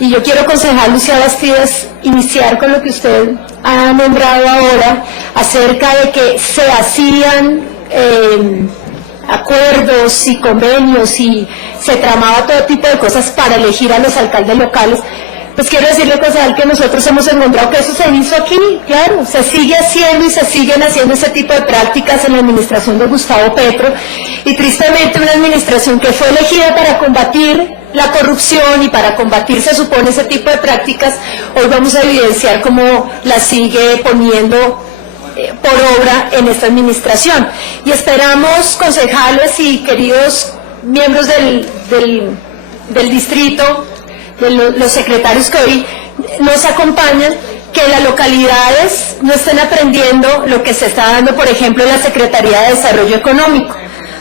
Y yo quiero, concejal Lucía Bastidas, iniciar con lo que usted ha nombrado ahora, acerca de que se hacían acuerdos y convenios y se tramaba todo tipo de cosas para elegir a los alcaldes locales. Pues quiero decirle, concejal, que nosotros hemos encontrado que eso se hizo aquí, claro, se sigue haciendo y se siguen haciendo ese tipo de prácticas en la administración de Gustavo Petro, y tristemente una administración que fue elegida para combatir la corrupción y para combatir, se supone, ese tipo de prácticas, hoy vamos a evidenciar cómo la sigue poniendo por obra en esta administración. Y esperamos, concejales y queridos miembros del distrito, de los secretarios que hoy nos acompañan, que las localidades no estén aprendiendo lo que se está dando, por ejemplo, en la Secretaría de Desarrollo Económico,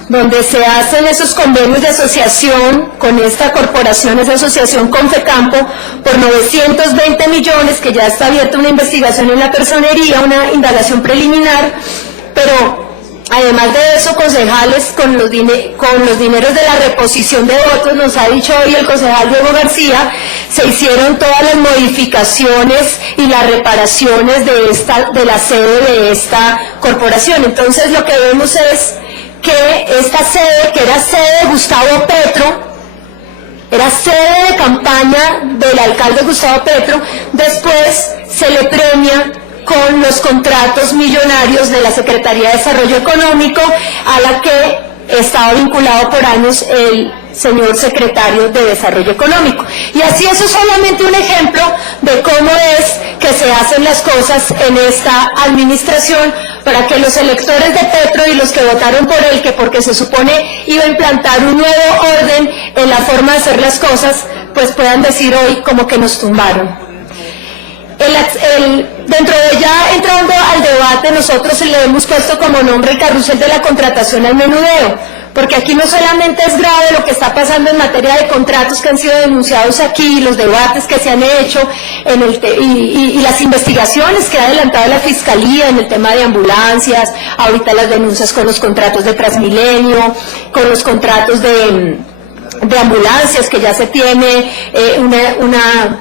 donde se hacen esos convenios de asociación con esta corporación, esa asociación Confecampo, por 920 millones, que ya está abierta una investigación en la personería, una indagación preliminar, pero además de eso, concejales, con los dineros de la reposición de votos, nos ha dicho hoy el concejal Diego García, se hicieron todas las modificaciones y las reparaciones de la sede de esta corporación. Entonces lo que vemos es que esta sede, que era sede de Gustavo Petro, era sede de campaña del alcalde Gustavo Petro, después se le premia con los contratos millonarios de la Secretaría de Desarrollo Económico, a la que estaba vinculado por años el señor secretario de Desarrollo Económico. Y así, eso es solamente un ejemplo de cómo es que se hacen las cosas en esta administración, para que los electores de Petro y los que votaron por él, que porque se supone iba a implantar un nuevo orden en la forma de hacer las cosas, pues puedan decir hoy como que nos tumbaron. Dentro de ya entrando al debate, nosotros le hemos puesto como nombre el carrusel de la contratación al menudeo, porque aquí no solamente es grave lo que está pasando en materia de contratos que han sido denunciados aquí, los debates que se han hecho y las investigaciones que ha adelantado la Fiscalía en el tema de ambulancias, ahorita las denuncias con los contratos de Transmilenio, con los contratos de ambulancias, que ya se tiene una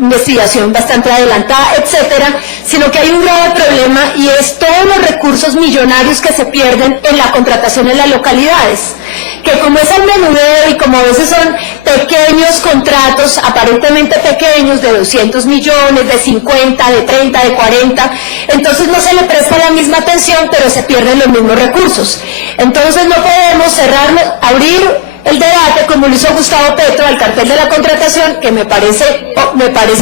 investigación bastante adelantada, etcétera, sino que hay un grave problema, y es todos los recursos millonarios que se pierden en la contratación en las localidades, que como es el menudeo y como a veces son pequeños contratos, aparentemente pequeños, de 200 millones, de 50, de 30, de 40, entonces no se le presta la misma atención, pero se pierden los mismos recursos. Entonces no podemos abrir el debate, como lo hizo Gustavo Petro, al cartel de la contratación, que me parece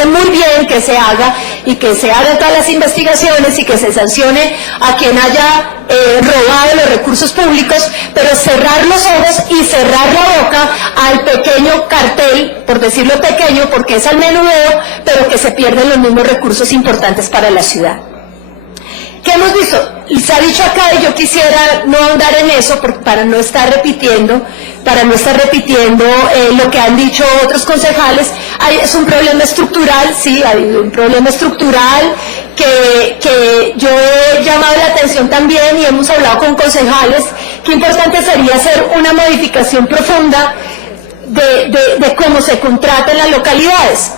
muy bien que se haga, y que se hagan todas las investigaciones y que se sancione a quien haya robado los recursos públicos, pero cerrar los ojos y cerrar la boca al pequeño cartel, por decirlo pequeño, porque es al menudeo, pero que se pierden los mismos recursos importantes para la ciudad. ¿Qué hemos visto? Se ha dicho acá, y yo quisiera no ahondar en eso para no estar repitiendo lo que han dicho otros concejales. Es un problema estructural, sí, hay un problema estructural que yo he llamado la atención también, y hemos hablado con concejales, que importante sería hacer una modificación profunda de cómo se contrata en las localidades.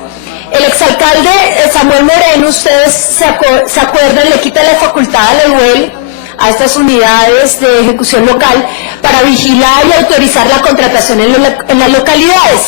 El exalcalde Samuel Moreno, ustedes se acuerdan, le quita la facultad a la UEL, a estas unidades de ejecución local, para vigilar y autorizar la contratación en las localidades.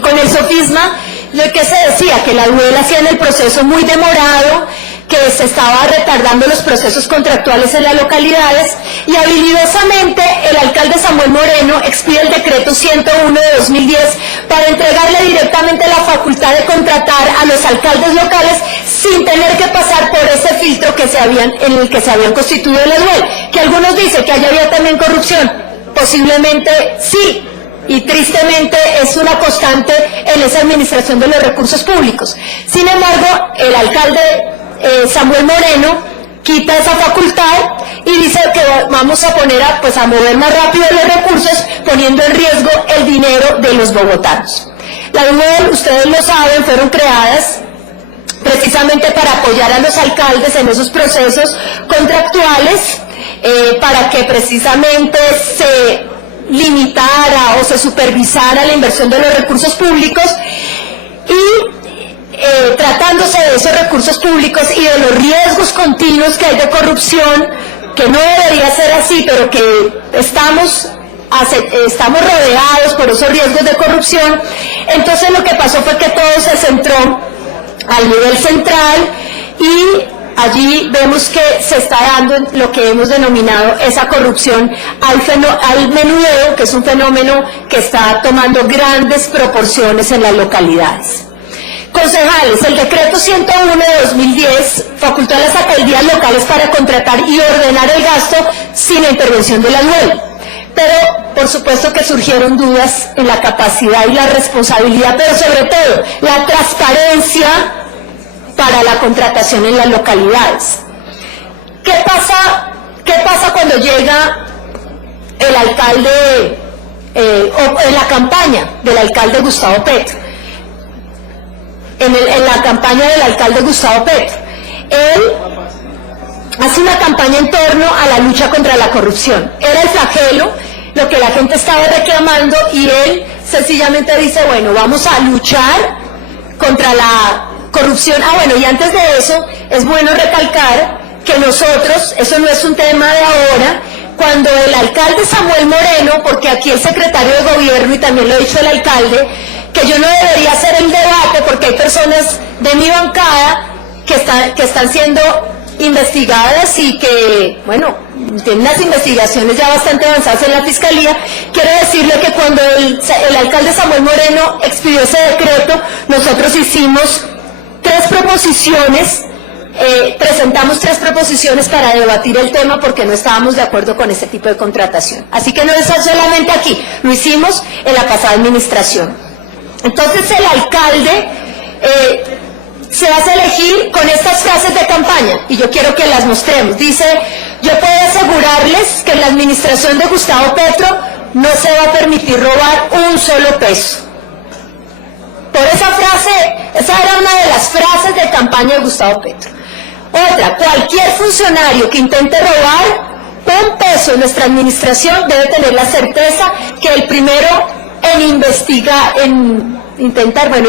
Con el sofisma, lo que se decía, que la UEL hacía en el proceso muy demorado, que se estaba retardando los procesos contractuales en las localidades, y habilidosamente el alcalde Samuel Moreno expide el decreto 101 de 2010 para entregarle directamente la facultad de contratar a los alcaldes locales sin tener que pasar por ese filtro en el que se habían constituido las UEL, que algunos dicen que allá había también corrupción. Posiblemente sí, y tristemente es una constante en esa administración de los recursos públicos. Sin embargo, el alcalde Samuel Moreno quita esa facultad y dice que vamos a poner a mover más rápido los recursos, poniendo en riesgo el dinero de los bogotanos. Las UEL, ustedes lo saben, fueron creadas precisamente para apoyar a los alcaldes en esos procesos contractuales, para que precisamente se limitara o se supervisara la inversión de los recursos públicos, y esos recursos públicos y de los riesgos continuos que hay de corrupción, que no debería ser así, pero que estamos rodeados por esos riesgos de corrupción. Entonces lo que pasó fue que todo se centró al nivel central y allí vemos que se está dando lo que hemos denominado esa corrupción al menudeo, que es un fenómeno que está tomando grandes proporciones en las localidades. Concejales, el decreto 101 de 2010 facultó a las alcaldías locales para contratar y ordenar el gasto sin la intervención de la UEL. Pero, por supuesto que surgieron dudas en la capacidad y la responsabilidad, pero sobre todo, la transparencia para la contratación en las localidades. ¿Qué pasa cuando llega el alcalde, o en la campaña del alcalde Gustavo Petro? En la campaña del alcalde Gustavo Petro, él hace una campaña en torno a la lucha contra la corrupción. Era el flagelo, lo que la gente estaba reclamando, y él sencillamente dice, bueno, vamos a luchar contra la corrupción. Y antes de eso, es bueno recalcar que nosotros, eso no es un tema de ahora, cuando el alcalde Samuel Moreno, porque aquí el secretario de gobierno, y también lo ha dicho el alcalde, que yo no debería hacer el debate porque hay personas de mi bancada que están siendo investigadas y que, bueno, tienen unas investigaciones ya bastante avanzadas en la Fiscalía. Quiero decirle que cuando el alcalde Samuel Moreno expidió ese decreto, nosotros hicimos presentamos 3 proposiciones para debatir el tema porque no estábamos de acuerdo con este tipo de contratación. Así que no es solamente aquí, lo hicimos en la pasada administración. Entonces el alcalde se hace elegir con estas frases de campaña, y yo quiero que las mostremos. Dice, yo puedo asegurarles que en la administración de Gustavo Petro no se va a permitir robar un solo peso. Por esa frase, esa era una de las frases de campaña de Gustavo Petro. Otra, cualquier funcionario que intente robar un peso en nuestra administración debe tener la certeza que el primero en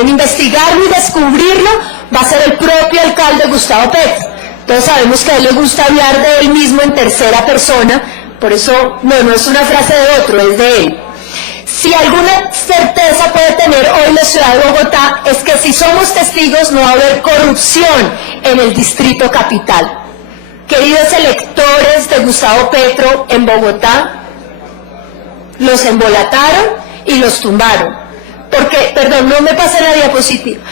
investigarlo y descubrirlo va a ser el propio alcalde Gustavo Petro. Todos sabemos que a él le gusta hablar de él mismo en tercera persona, por eso no es una frase de otro, es de él. Si alguna certeza puede tener hoy la ciudad de Bogotá es que si somos testigos no va a haber corrupción en el distrito capital. Queridos electores de Gustavo Petro en Bogotá, los embolataron y los tumbaron. Porque, perdón, no me pasé la diapositiva.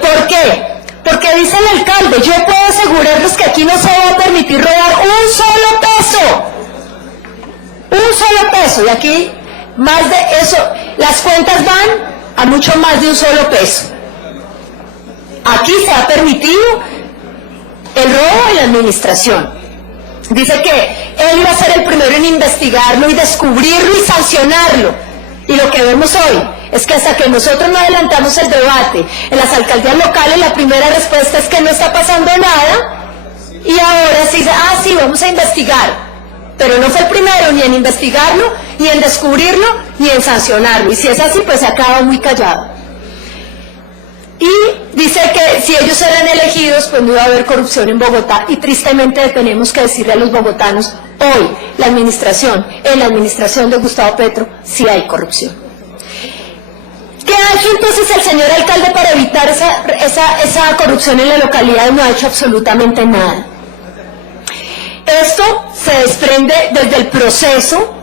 ¿Por qué? Porque dice el alcalde, yo puedo asegurarles que aquí no se va a permitir robar un solo peso. Un solo peso. Y aquí, más de eso, las cuentas van a mucho más de un solo peso. Aquí se ha permitido el robo en la administración. Dice que él iba a ser el primero en investigarlo y descubrirlo y sancionarlo. Y lo que vemos hoy es que hasta que nosotros no adelantamos el debate en las alcaldías locales, la primera respuesta es que no está pasando nada, y ahora se dice, sí, vamos a investigar. Pero no fue el primero ni en investigarlo, ni en descubrirlo, ni en sancionarlo. Y si es así, pues se acaba muy callado. Y dice que si ellos eran elegidos, pues no iba a haber corrupción en Bogotá, y tristemente tenemos que decirle a los bogotanos, hoy en la administración de Gustavo Petro sí hay corrupción. ¿Qué ha hecho entonces el señor alcalde para evitar esa corrupción en la localidad? No ha hecho absolutamente nada. Esto se desprende desde el proceso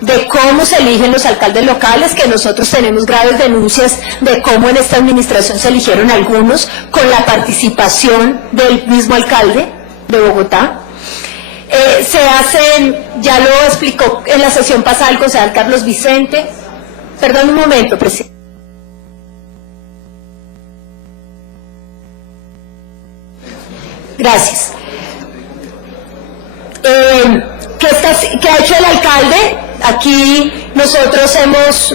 de cómo se eligen los alcaldes locales, que nosotros tenemos graves denuncias de cómo en esta administración se eligieron algunos con la participación del mismo alcalde de Bogotá. Se hacen, ya lo explicó en la sesión pasada el concejal Carlos Vicente. Perdón un momento, presidente. Gracias. ¿Qué ha hecho el alcalde? Aquí nosotros hemos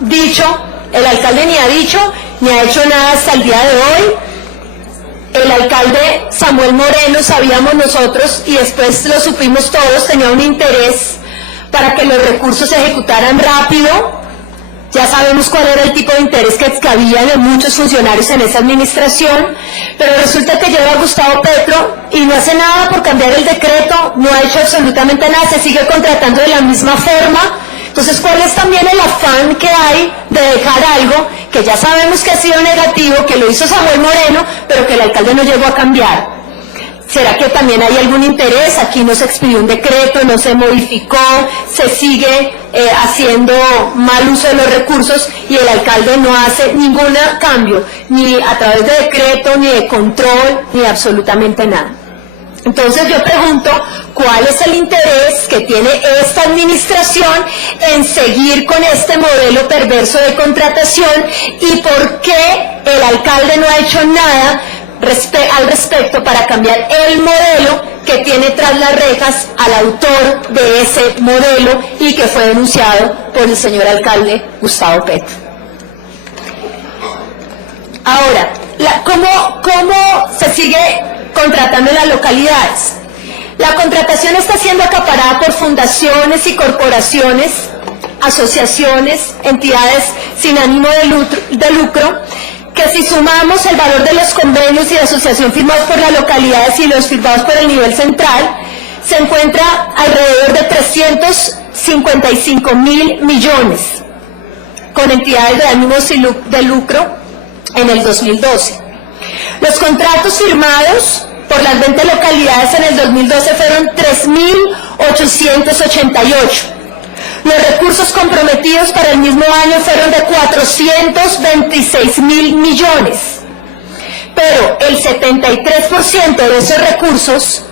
dicho, el alcalde ni ha dicho, ni ha hecho nada hasta el día de hoy. El alcalde Samuel Moreno, sabíamos nosotros, y después lo supimos todos, tenía un interés para que los recursos se ejecutaran rápido, Ya sabemos cuál era el tipo de interés que había en muchos funcionarios en esa administración, pero resulta que llega Gustavo Petro y no hace nada por cambiar el decreto, no ha hecho absolutamente nada, se sigue contratando de la misma forma. Entonces, ¿cuál es también el afán que hay de dejar algo que ya sabemos que ha sido negativo, que lo hizo Samuel Moreno, pero que el alcalde no llegó a cambiar? ¿Será que también hay algún interés? Aquí no se expidió un decreto, no se modificó, se sigue haciendo mal uso de los recursos y el alcalde no hace ningún cambio, ni a través de decreto, ni de control, ni absolutamente nada. Entonces yo pregunto, ¿cuál es el interés que tiene esta administración en seguir con este modelo perverso de contratación y por qué el alcalde no ha hecho nada al respecto para cambiar el modelo que tiene tras las rejas al autor de ese modelo y que fue denunciado por el señor alcalde Gustavo Petro? Ahora, ¿cómo se sigue contratando en las localidades? La contratación está siendo acaparada por fundaciones y corporaciones, asociaciones, entidades sin ánimo de lucro, que si sumamos el valor de los convenios y de asociación firmados por las localidades y los firmados por el nivel central, se encuentra alrededor de 355.000 millones con entidades de ánimos de lucro en el 2012. Los contratos firmados por las 20 localidades en el 2012 fueron 3.888. Los recursos comprometidos para el mismo año fueron de 426.000 millones. Pero el 73% de esos recursos,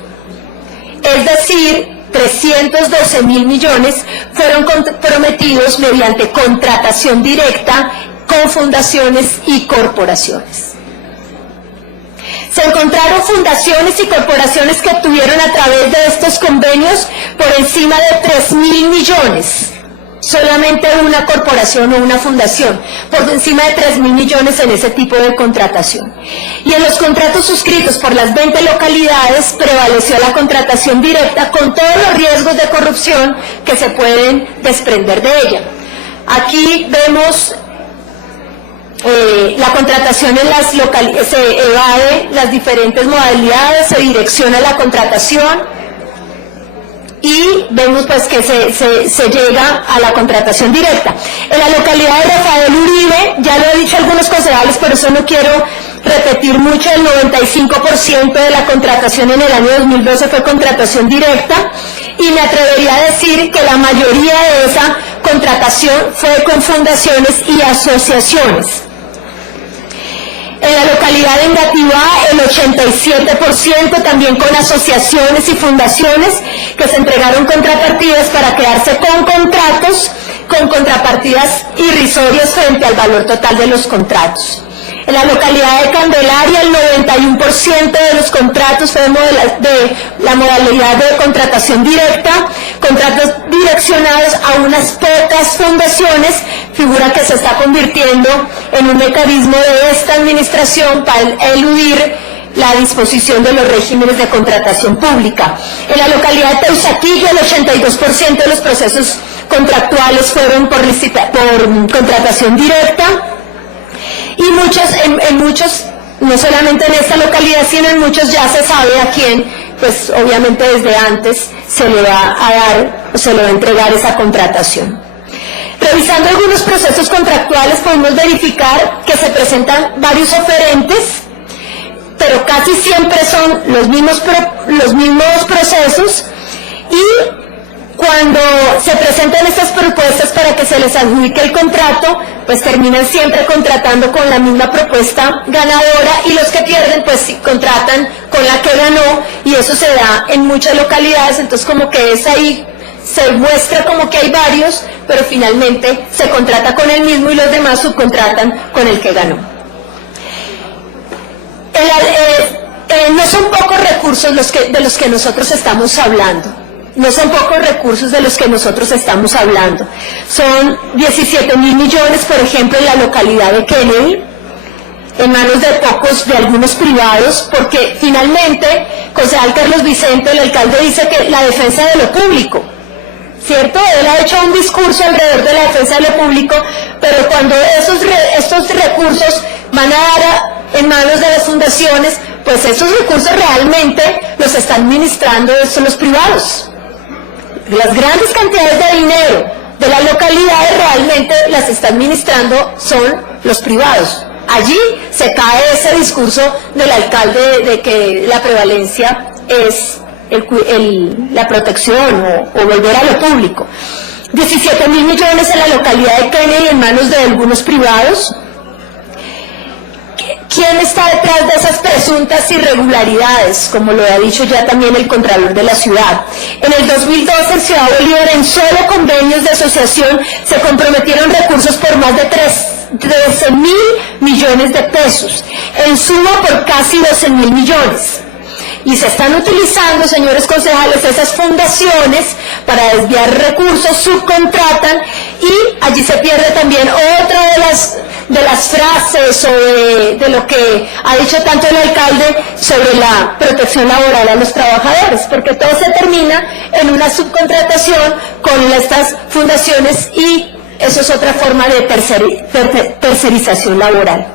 es decir, 312.000 millones, fueron comprometidos mediante contratación directa con fundaciones y corporaciones. Se encontraron fundaciones y corporaciones que obtuvieron a través de estos convenios por encima de 3.000 millones. Solamente una corporación o una fundación, por encima de 3.000 millones en ese tipo de contratación. Y en los contratos suscritos por las 20 localidades prevaleció la contratación directa con todos los riesgos de corrupción que se pueden desprender de ella. Aquí vemos la contratación en las localidades, se evade las diferentes modalidades, se direcciona la contratación y vemos pues que se llega a la contratación directa. En la localidad de Rafael Uribe, ya lo he dicho a algunos concejales, por eso no quiero repetir mucho, el 95% de la contratación en el año 2012 fue contratación directa y me atrevería a decir que la mayoría de esa contratación fue con fundaciones y asociaciones. En la localidad de Engativá, el 87% también con asociaciones y fundaciones que se entregaron contrapartidas para quedarse con contratos, con contrapartidas irrisorias frente al valor total de los contratos. En la localidad de Candelaria, el 91% de los contratos fue de la modalidad de contratación directa, contratos direccionados a unas pocas fundaciones, figura que se está convirtiendo en un mecanismo de esta administración para eludir la disposición de los regímenes de contratación pública. En la localidad de Teusaquillo, el 82% de los procesos contractuales fueron por contratación directa. Y en muchos, no solamente en esta localidad, sino en muchos ya se sabe a quién, pues obviamente desde antes se le va a dar, o se le va a entregar esa contratación. Revisando algunos procesos contractuales podemos verificar que se presentan varios oferentes, pero casi siempre son los mismos procesos y cuando se presentan estas propuestas para que se les adjudique el contrato, pues terminan siempre contratando con la misma propuesta ganadora y los que pierden pues contratan con la que ganó y eso se da en muchas localidades, entonces como que es ahí, se muestra como que hay varios, pero finalmente se contrata con el mismo y los demás subcontratan con el que ganó. No son pocos recursos de los que nosotros estamos hablando. No son pocos recursos de los que nosotros estamos hablando. Son 17.000 millones, por ejemplo, en la localidad de Kennedy, en manos de algunos privados, porque finalmente, concejal Carlos Vicente, el alcalde, dice que la defensa de lo público. ¿cierto? Él ha hecho un discurso alrededor de la defensa de lo público, pero cuando estos recursos van a dar en manos de las fundaciones, pues esos recursos realmente los están administrando los privados. Las grandes cantidades de dinero de las localidades realmente las están administrando son los privados. Allí se cae ese discurso del alcalde de que la prevalencia es la protección o volver a lo público. 17.000 millones en la localidad de Kennedy en manos de algunos privados. ¿Quién está detrás de esas presuntas irregularidades? Como lo ha dicho ya también el Contralor de la ciudad. En el 2012 en Ciudad Bolívar, en solo convenios de asociación, se comprometieron recursos por más de 13.000 millones de pesos, en suma por casi 12.000 millones. Y se están utilizando, señores concejales, esas fundaciones para desviar recursos, subcontratan, y allí se pierde también otra de las frases o de lo que ha dicho tanto el alcalde sobre la protección laboral a los trabajadores, porque todo se termina en una subcontratación con estas fundaciones y eso es otra forma de tercerización laboral.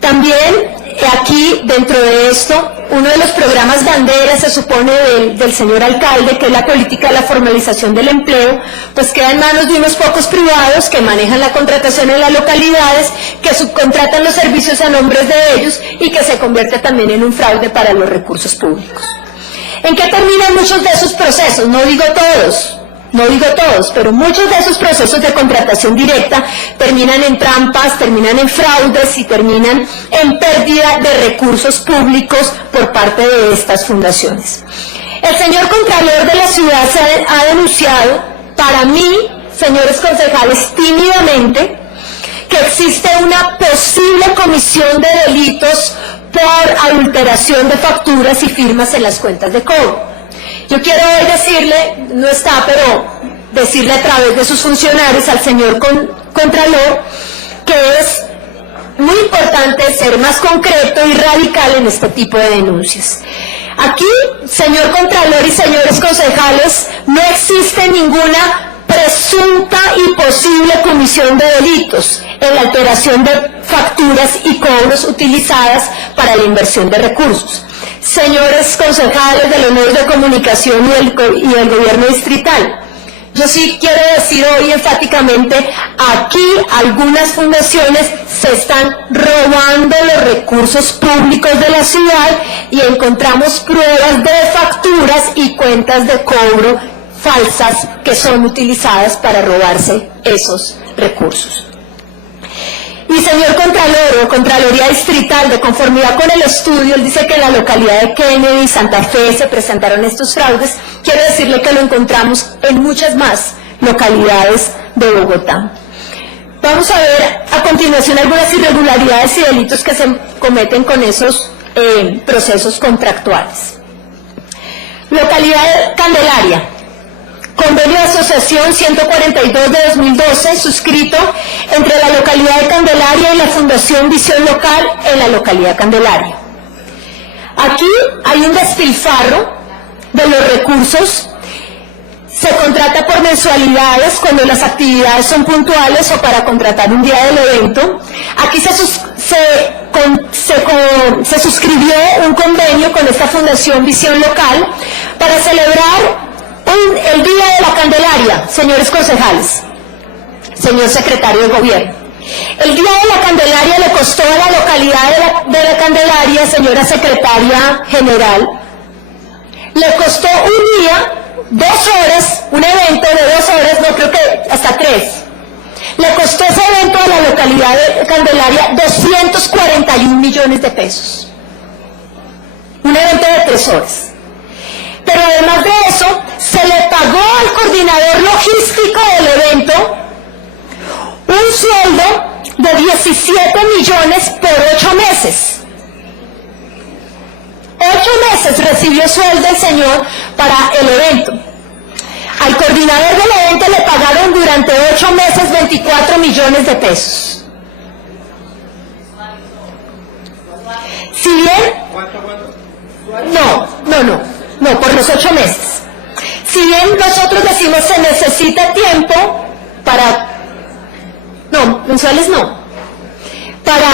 También aquí, dentro de esto, uno de los programas bandera, se supone, del señor alcalde, que es la política de la formalización del empleo, pues queda en manos de unos pocos privados que manejan la contratación en las localidades, que subcontratan los servicios a nombres de ellos y que se convierte también en un fraude para los recursos públicos. ¿En qué terminan muchos de esos procesos? No digo todos, pero muchos de esos procesos de contratación directa terminan en trampas, terminan en fraudes y terminan en pérdida de recursos públicos por parte de estas fundaciones. El señor Contralor de la ciudad ha denunciado, para mí, señores concejales, tímidamente, que existe una posible comisión de delitos por adulteración de facturas y firmas en las cuentas de cobro. Yo quiero hoy decirle, no está, pero decirle a través de sus funcionarios al señor Contralor que es muy importante ser más concreto y radical en este tipo de denuncias. Aquí, señor Contralor y señores concejales, no existe ninguna presunta y posible comisión de delitos en la alteración de facturas y cobros utilizadas para la inversión de recursos. Señores concejales de los medios de comunicación y el gobierno distrital, yo sí quiero decir hoy enfáticamente, aquí algunas fundaciones se están robando los recursos públicos de la ciudad y encontramos pruebas de facturas y cuentas de cobro falsas que son utilizadas para robarse esos recursos. Y señor Contralor o Contraloría Distrital, de conformidad con el estudio, él dice que en la localidad de Kennedy y Santa Fe se presentaron estos fraudes. Quiero decirle que lo encontramos en muchas más localidades de Bogotá. Vamos a ver a continuación algunas irregularidades y delitos que se cometen con esos procesos contractuales. Localidad Candelaria. Convenio de asociación 142 de 2012, suscrito entre la localidad de Candelaria y la Fundación Visión Local en la localidad Candelaria. Aquí hay un despilfarro de los recursos, se contrata por mensualidades cuando las actividades son puntuales o para contratar un día del evento. Aquí se suscribió un convenio con esta Fundación Visión Local para celebrar el Día de la Candelaria, señores concejales, señor secretario de Gobierno. El Día de la Candelaria le costó a la localidad de la Candelaria, señora secretaria general, le costó un día, 2 horas, un evento de 2 horas, no creo que hasta 3. Le costó ese evento a la localidad de Candelaria 241 millones de pesos. Un evento de 3 horas. Pero además de eso, se le pagó al coordinador logístico del evento un sueldo de 17 millones por 8 meses. 8 meses recibió sueldo el señor para el evento. Al coordinador del evento le pagaron durante 8 meses 24 millones de pesos. Si bien... No, por los 8 meses. Si si bien nosotros decimos se necesita tiempo para, no, mensuales no, para,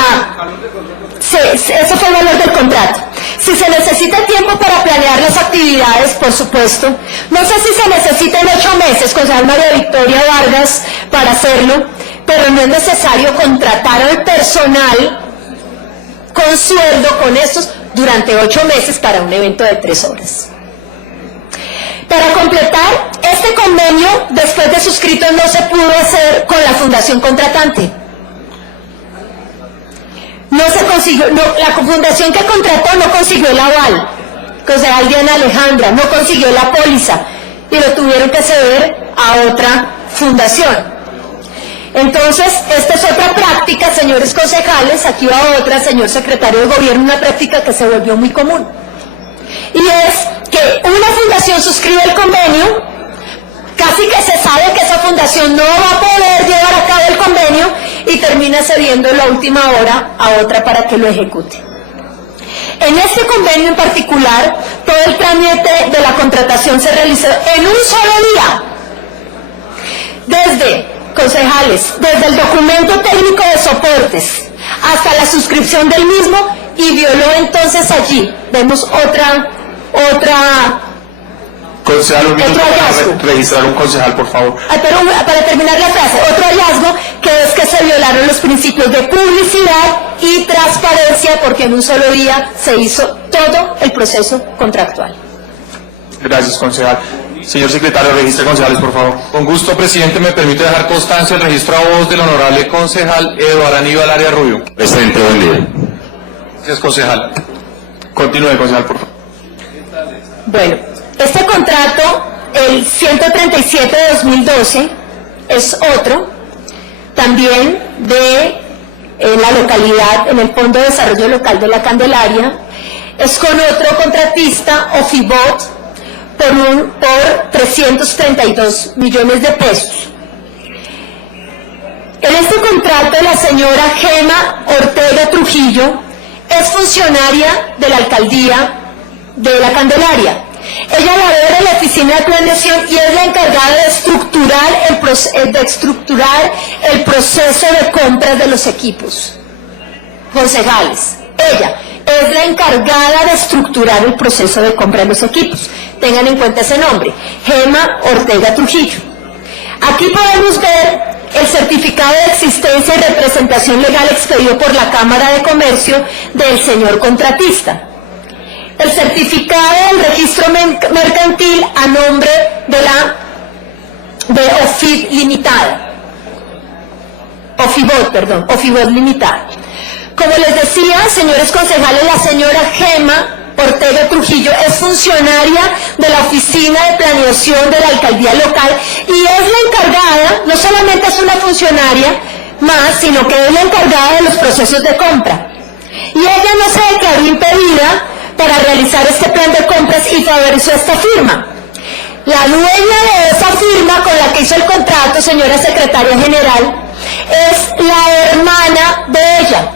eso fue el valor del contrato. Si se necesita tiempo para planear las actividades, por supuesto. No sé si se necesitan 8 meses, concejal María Victoria Vargas, para hacerlo, pero no es necesario contratar al personal con sueldo, con estos, durante 8 meses para un evento de 3 horas. Para completar, este convenio, después de suscrito, no se pudo hacer con la fundación contratante. No se consiguió, no, la fundación que contrató no consiguió el aval, concejal Diana Alejandra, no consiguió la póliza y lo tuvieron que ceder a otra fundación. Entonces, esta es otra práctica, señores concejales, aquí va otra, señor secretario de gobierno, una práctica que se volvió muy común. Y es que una fundación suscribe el convenio, casi que se sabe que esa fundación no va a poder llevar a cabo el convenio y termina cediendo la última hora a otra para que lo ejecute. En este convenio en particular, todo el trámite de la contratación se realizó en un solo día. Desde, concejales, desde el documento técnico de soportes hasta la suscripción del mismo, y violó entonces allí, vemos otra concejal, un minuto para registrar un concejal, por favor. Pero para terminar la frase, otro hallazgo que es que se violaron los principios de publicidad y transparencia, porque en un solo día se hizo todo el proceso contractual. Gracias, concejal. Señor secretario, registre concejales, por favor. Con gusto, presidente, me permite dejar constancia el registro a voz del honorable concejal Eduardo Aníbal Arias Rubio. Presidente, buen día. Gracias, concejal. Continúe, concejal, por favor. Bueno, este contrato, el 137 de 2012, es otro, también de la localidad, en el Fondo de Desarrollo Local de la Candelaria, es con otro contratista, Ofibot, por 332 millones de pesos. En este contrato, la señora Gema Ortega Trujillo es funcionaria de la alcaldía de la Candelaria. Ella labora en la oficina de planeación y es la encargada de estructurar el proceso de compras de los equipos. Concejales, ella es la encargada de estructurar el proceso de compra de los equipos. Tengan en cuenta ese nombre, Gema Ortega Trujillo. Aquí podemos ver el certificado de existencia y representación legal expedido por la Cámara de Comercio del señor contratista. El certificado del registro mercantil a nombre de Ofib Limitada. Ofibot Limitada. Como les decía, señores concejales, la señora Gema Ortega Trujillo es funcionaria de la Oficina de Planeación de la Alcaldía Local y es la encargada, no solamente es una funcionaria más, sino que es la encargada de los procesos de compra. Y ella no se declaró impedida para realizar este plan de compras y favoreció esta firma. La dueña de esa firma con la que hizo el contrato, señora secretaria general, es la hermana de ella,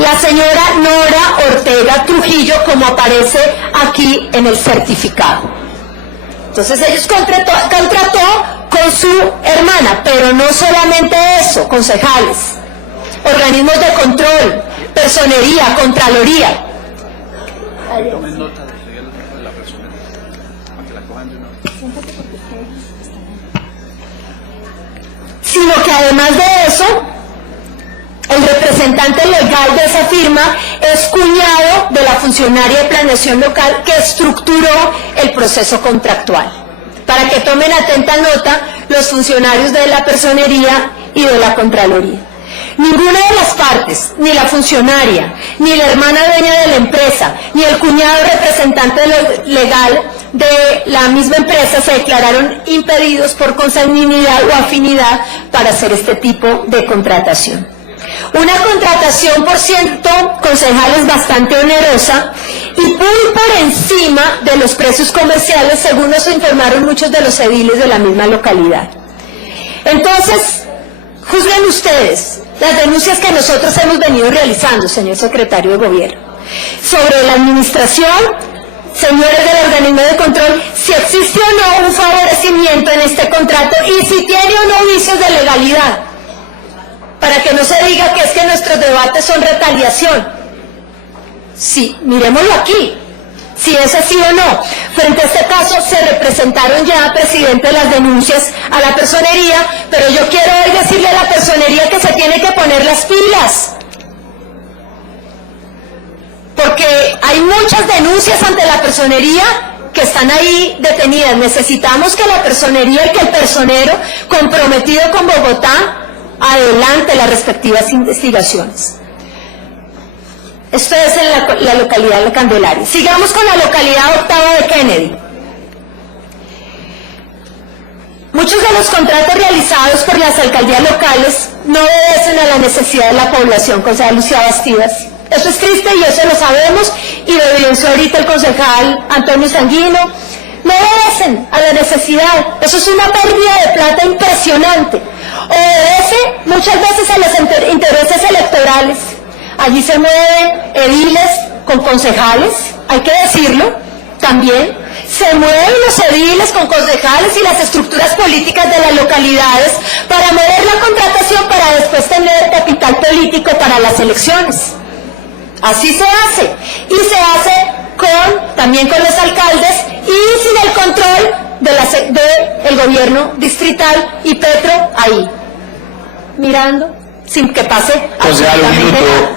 la señora Nora Ortega Trujillo, como aparece aquí en el certificado. Entonces ellos contrató con su hermana, pero no solamente eso, concejales, organismos de control, personería, contraloría. Tomen nota de la persona para que la cojan de una vez. Sino que además de eso, el representante legal de esa firma es cuñado de la funcionaria de planeación local que estructuró el proceso contractual. Para que tomen atenta nota los funcionarios de la personería y de la contraloría. Ninguna de las partes, ni la funcionaria, ni la hermana dueña de la empresa, ni el cuñado representante legal de la misma empresa se declararon impedidos por consanguinidad o afinidad para hacer este tipo de contratación. Una contratación, por cierto, concejales, bastante onerosa y muy por encima de los precios comerciales, según nos informaron muchos de los ediles de la misma localidad. Entonces, juzguen ustedes las denuncias que nosotros hemos venido realizando, señor secretario de Gobierno, sobre la administración señores del organismo de control, si existe o no un favorecimiento en este contrato y si tiene o no vicios de legalidad, para que no se diga que es que nuestros debates son retaliación. Sí, miremoslo aquí, si es así o no. Frente a este caso se representaron ya, presidente, las denuncias a la personería, pero yo quiero hoy decirle a la personería que se tiene que poner las pilas, porque hay muchas denuncias ante la personería que están ahí detenidas. Necesitamos que la personería y que el personero comprometido con Bogotá adelante las respectivas investigaciones. Esto es en la localidad de Candelaria. Sigamos con la localidad octava de Kennedy. Muchos de los contratos realizados por las alcaldías locales no obedecen a la necesidad de la población, concejal Lucía Bastidas. Eso es triste y eso lo sabemos, y lo evidenció ahorita el concejal Antonio Sanguino. No obedecen a la necesidad. Eso es una pérdida de plata impresionante. Obedece muchas veces a los intereses electorales. Allí se mueven ediles con concejales, hay que decirlo también. Se mueven los ediles con concejales y las estructuras políticas de las localidades para mover la contratación para después tener capital político para las elecciones. Así se hace. Y se hace también con los alcaldes y sin el control del gobierno distrital y Petro ahí, mirando, sin que pase absolutamente nada.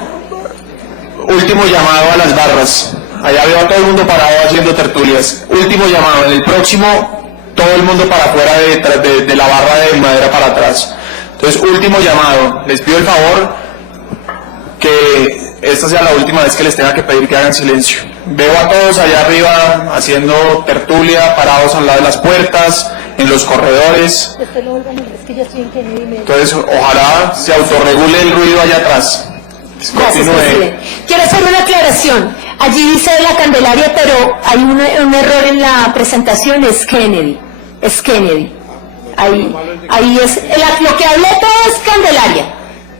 Último llamado a las barras. Allá veo a todo el mundo parado haciendo tertulias. Último llamado. En el próximo, todo el mundo para afuera de la barra de madera para atrás. Entonces, último llamado. Les pido el favor que esta sea la última vez que les tenga que pedir que hagan silencio. Veo a todos allá arriba haciendo tertulia, parados al lado de las puertas, en los corredores. Entonces, ojalá se autorregule el ruido allá atrás. Gracias, presidente. Quiero hacer una aclaración. Allí dice la Candelaria, pero hay un error en la presentación, es Kennedy. Es Kennedy. Ahí es, lo que hablé todo es Candelaria.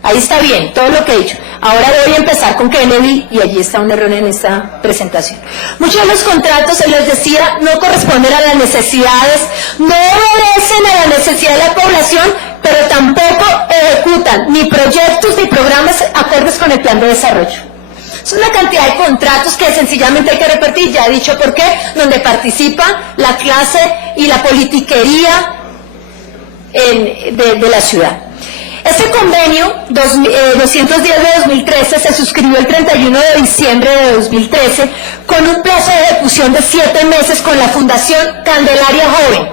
Ahí está bien, todo lo que he dicho. Ahora voy a empezar con Kennedy y allí está un error en esta presentación. Muchos de los contratos, se les decía, no corresponden a las necesidades, no obedecen a la necesidad de la población, pero tampoco ejecutan ni proyectos ni programas acordes con el plan de desarrollo. Es una cantidad de contratos que sencillamente hay que repetir, ya he dicho por qué, donde participa la clase y la politiquería de la ciudad. Este convenio 210 de 2013 se suscribió el 31 de diciembre de 2013 con un plazo de ejecución de 7 meses con la Fundación Candelaria Joven.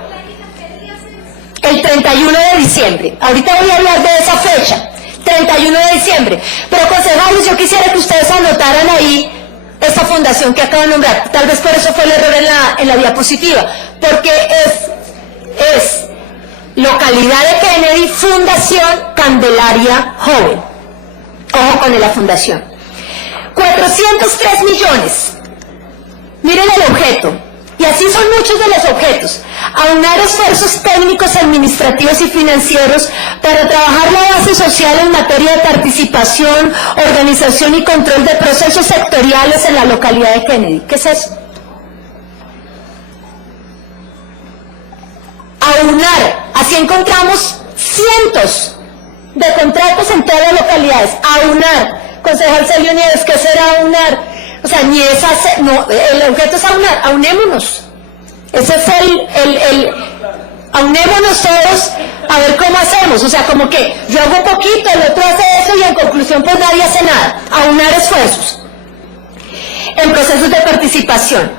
El 31 de diciembre. Ahorita voy a hablar de esa fecha, 31 de diciembre. Pero concejales, yo quisiera que ustedes anotaran ahí esta fundación que acabo de nombrar. Tal vez por eso fue el error en la diapositiva, porque es localidad de Kennedy, Fundación Candelaria Joven. Ojo con la fundación. 403 millones. Miren el objeto. Y así son muchos de los objetos. Aunar esfuerzos técnicos, administrativos y financieros para trabajar la base social en materia de participación, organización y control de procesos sectoriales en la localidad de Kennedy. ¿Qué es eso? Aunar. Así encontramos cientos de contratos en todas las localidades. Aunar. Concejal Celio Nieves, ¿qué será aunar? O sea, ni es hacer, no, el objeto es aunar, aunémonos. Ese es aunémonos todos a ver cómo hacemos. O sea, como que yo hago un poquito, el otro hace eso y en conclusión pues nadie hace nada. Aunar esfuerzos en procesos de participación.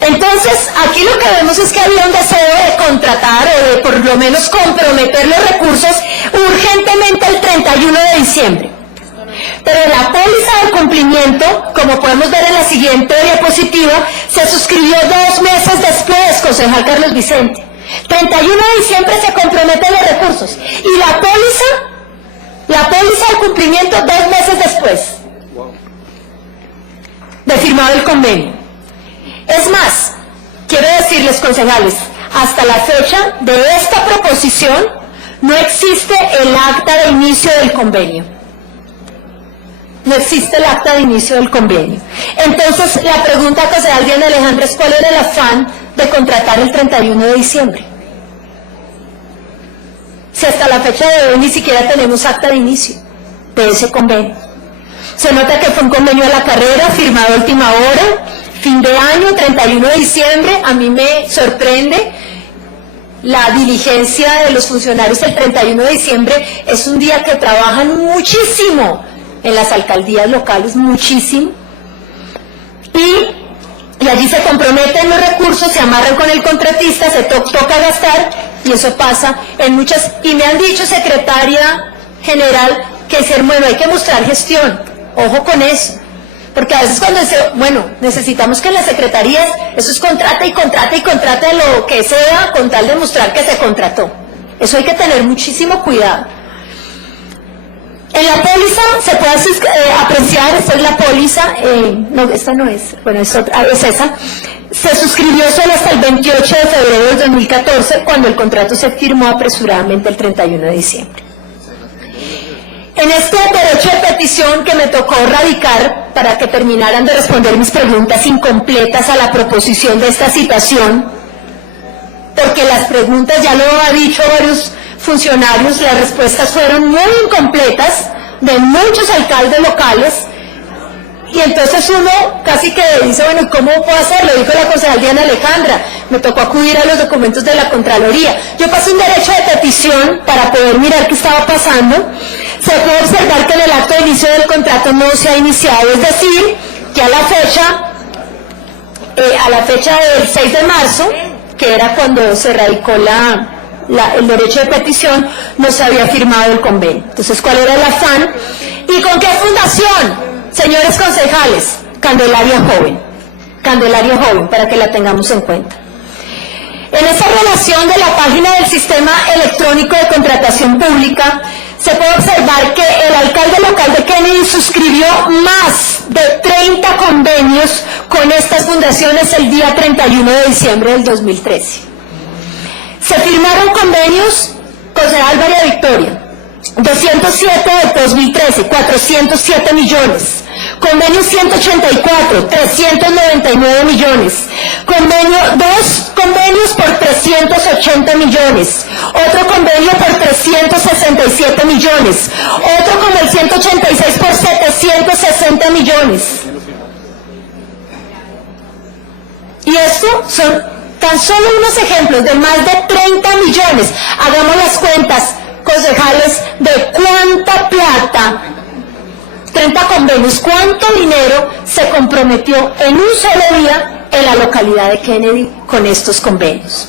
Entonces, aquí lo que vemos es que había un deseo de contratar o de por lo menos comprometer los recursos urgentemente el 31 de diciembre. Pero la póliza de cumplimiento, como podemos ver en la siguiente diapositiva, se suscribió 2 meses después, concejal Carlos Vicente. 31 de diciembre se comprometen los recursos. Y la póliza de cumplimiento 2 meses después de firmado el convenio. Es más, quiero decirles, concejales, hasta la fecha de esta proposición no existe el acta de inicio del convenio. no existe el acta de inicio del convenio. Entonces, la pregunta que se da Diana Alejandra es: ¿cuál era el afán de contratar el 31 de diciembre? Si hasta la fecha de hoy ni siquiera tenemos acta de inicio de ese convenio. Se nota que fue un convenio a la carrera, firmado a última hora, fin de año, 31 de diciembre. A mí me sorprende la diligencia de los funcionarios el 31 de diciembre. Es un día que trabajan muchísimo en las alcaldías locales, muchísimo. Y allí se comprometen los recursos, se amarran con el contratista, se toca gastar, y eso pasa en muchas. Y me han dicho, secretaria general, que bueno, hay que mostrar gestión. Ojo con eso. Porque a veces cuando dice, bueno, necesitamos que en las secretarías, eso es contrata y contrata y contrata lo que sea con tal de mostrar que se contrató. Eso hay que tener muchísimo cuidado. En la póliza se puede apreciar, esta es la póliza, no, esta no es, bueno, es esa. Se suscribió solo hasta el 28 de febrero del 2014, cuando el contrato se firmó apresuradamente el 31 de diciembre. En este derecho de petición que me tocó radicar para que terminaran de responder mis preguntas incompletas a la proposición de esta citación, porque las preguntas, ya lo ha dicho varios funcionarios, las respuestas fueron muy incompletas de muchos alcaldes locales, y entonces uno casi que dice, bueno, ¿cómo puedo hacerlo? Dijo la concejal Diana Alejandra, me tocó acudir a los documentos de la Contraloría. Yo pasé un derecho de petición para poder mirar qué estaba pasando. Se puede observar que en el acto de inicio del contrato no se ha iniciado, es decir, que a la fecha del 6 de marzo, que era cuando se radicó el derecho de petición, no se había firmado el convenio. Entonces, ¿cuál era el afán? ¿Y con qué fundación? Señores concejales, Candelaria Joven, para que la tengamos en cuenta. En esa relación de la página del Sistema Electrónico de Contratación Pública, se puede observar que el alcalde local de Kennedy suscribió más de 30 convenios con estas fundaciones el día 31 de diciembre del 2013. Se firmaron convenios, concejal María Victoria, 207 del 2013, 407 millones. Convenio 184, 399 millones. Dos convenios por 380 millones. Otro convenio por 367 millones. Otro con el 186 por 760 millones. Y esto son tan solo unos ejemplos de más de 30 millones. Hagamos las cuentas, concejales, de cuánta plata, 30 convenios, cuánto dinero se comprometió en un solo día en la localidad de Kennedy con estos convenios.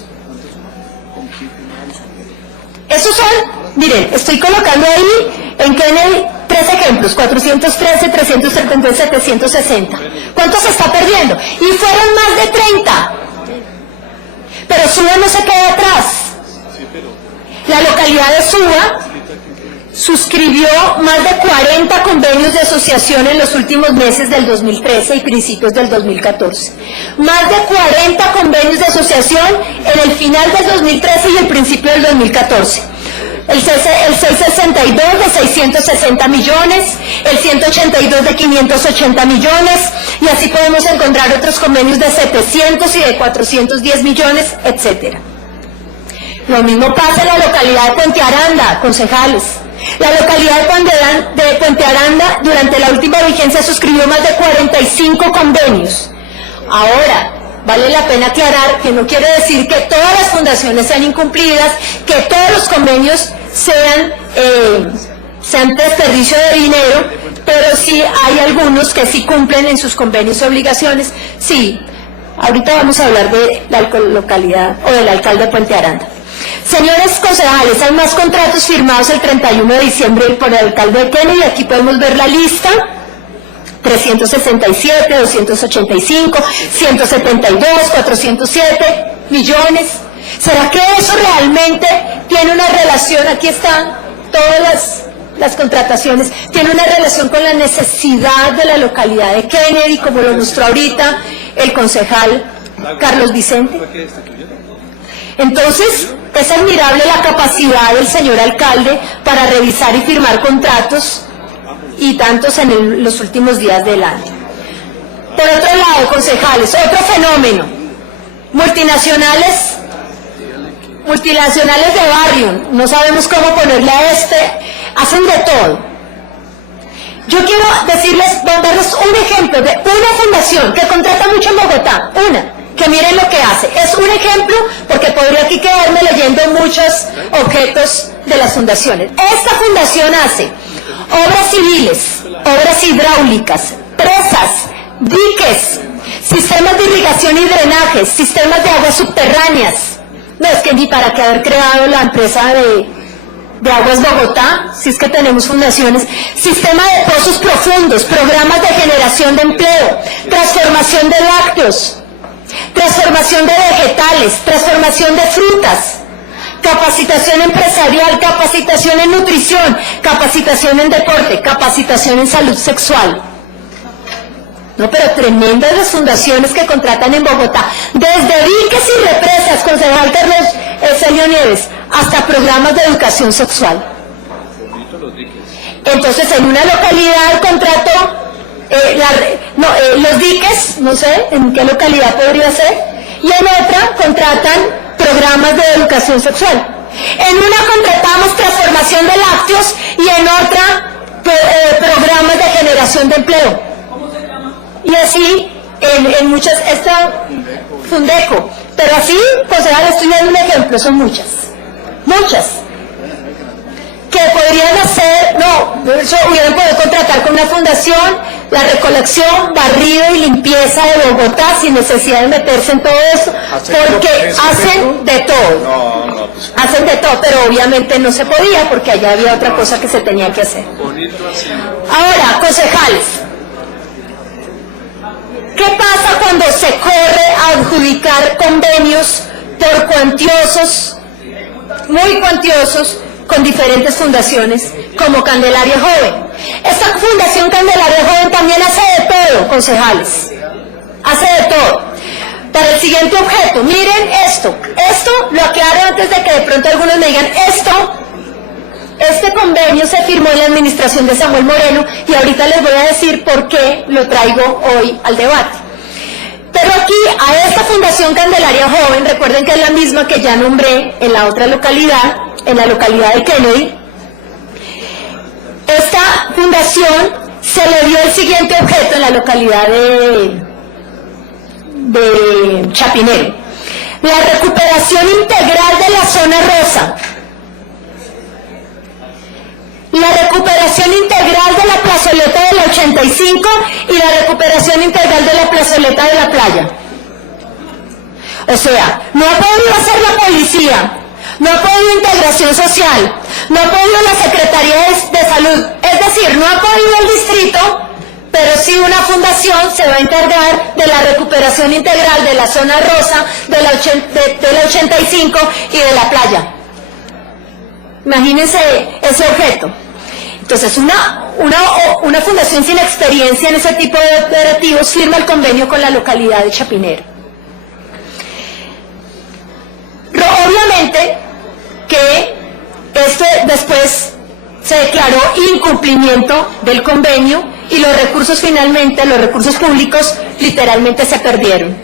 Esos son, miren, estoy colocando ahí en Kennedy 3 ejemplos, 413, 370, 760. ¿Cuánto se está perdiendo? Y fueron más de 30. Pero Suba no se queda atrás. La localidad de Suba suscribió más de 40 convenios de asociación en los últimos meses del 2013 y principios del 2014. Más de 40 convenios de asociación en el final del 2013 y el principio del 2014. El 662 de 660 millones, el 182 de 580 millones, y así podemos encontrar otros convenios de 700 y de 410 millones, etc. Lo mismo pasa en la localidad de Puente Aranda, concejales. La localidad de Puente Aranda durante la última vigencia suscribió más de 45 convenios. Ahora, vale la pena aclarar que no quiere decir que todas las fundaciones sean incumplidas, que todos los convenios sean desperdicio de dinero, pero sí hay algunos que sí cumplen en sus convenios y obligaciones. Sí, ahorita vamos a hablar de la localidad o del alcalde de Puente Aranda. Señores concejales, hay más contratos firmados el 31 de diciembre por el alcalde de Kennedy. Aquí podemos ver la lista: 367, 285, 172, 407 millones. ¿Será que eso realmente tiene una relación? Aquí están todas las contrataciones. ¿Tiene una relación con la necesidad de la localidad de Kennedy, como lo mostró ahorita el concejal Carlos Vicente? Entonces, es admirable la capacidad del señor alcalde para revisar y firmar contratos y tantos en los últimos días del año. Por otro lado, concejales, otro fenómeno, multinacionales de barrio, no sabemos cómo ponerle a hacen de todo. Yo quiero darles un ejemplo de una fundación que contrata mucho en Bogotá, que miren lo que hace. Es un ejemplo porque podría aquí quedarme leyendo muchos objetos de las fundaciones. Esta fundación hace obras civiles, obras hidráulicas, presas, diques, sistemas de irrigación y drenajes, sistemas de aguas subterráneas. No, es que ni para qué haber creado la empresa de Aguas Bogotá, si es que tenemos fundaciones, sistema de pozos profundos, programas de generación de empleo, transformación de lácteos, transformación de vegetales, transformación de frutas, capacitación empresarial, capacitación en nutrición, capacitación en deporte, capacitación en salud sexual. No, pero tremendas las fundaciones que contratan en Bogotá, desde diques y represas, concejal Carlos Celio Nieves, hasta programas de educación sexual. Entonces, en una localidad contrato los diques, no sé en qué localidad podría ser, y en otra contratan programas de educación sexual. En una contratamos transformación de lácteos y en otra programas de generación de empleo. Y así, en muchas, Fundeco, pero así, pues ahora estoy dando un ejemplo, son muchas, que podrían hacer, hubieran podido contratar con una fundación la recolección, barrido y limpieza de Bogotá sin necesidad de meterse en todo eso, porque hacen de todo, hacen de todo, pero obviamente no se podía porque allá había otra cosa que se tenía que hacer. Ahora, concejales, ¿qué pasa cuando se corre a adjudicar convenios por cuantiosos, muy cuantiosos, con diferentes fundaciones, como Candelaria Joven? Esta fundación Candelaria Joven también hace de todo, concejales, hace de todo. Para el siguiente objeto, miren esto lo aclaro antes de que de pronto algunos me digan, este convenio se firmó en la administración de Samuel Moreno y ahorita les voy a decir por qué lo traigo hoy al debate. Pero aquí, a esta Fundación Candelaria Joven, recuerden que es la misma que ya nombré en la otra localidad, en la localidad de Kennedy, esta fundación se le dio el siguiente objeto en la localidad de Chapinero: la recuperación integral de la zona rosa, la recuperación integral de la plazoleta de la 85 y la recuperación integral de la plazoleta de la playa. O sea, no ha podido hacer la policía, no ha podido integración social, no ha podido la Secretaría de Salud, es decir, no ha podido el distrito, pero sí una fundación se va a encargar de la recuperación integral de la zona rosa, de la 85 y de la playa. Imagínense ese objeto. Entonces, una fundación sin experiencia en ese tipo de operativos firma el convenio con la localidad de Chapinero. Obviamente que después se declaró incumplimiento del convenio y los recursos públicos literalmente se perdieron.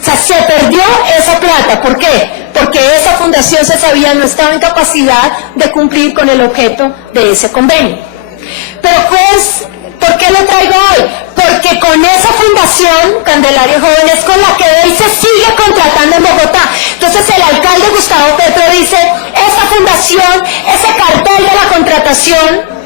O sea, se perdió esa plata. ¿Por qué? Porque esa fundación se sabía no estaba en capacidad de cumplir con el objeto de ese convenio. Pero ¿por qué lo traigo hoy? Porque con esa fundación, Candelaria Joven, es con la que hoy se sigue contratando en Bogotá. Entonces el alcalde Gustavo Petro dice, esta fundación, ese cartel de la contratación,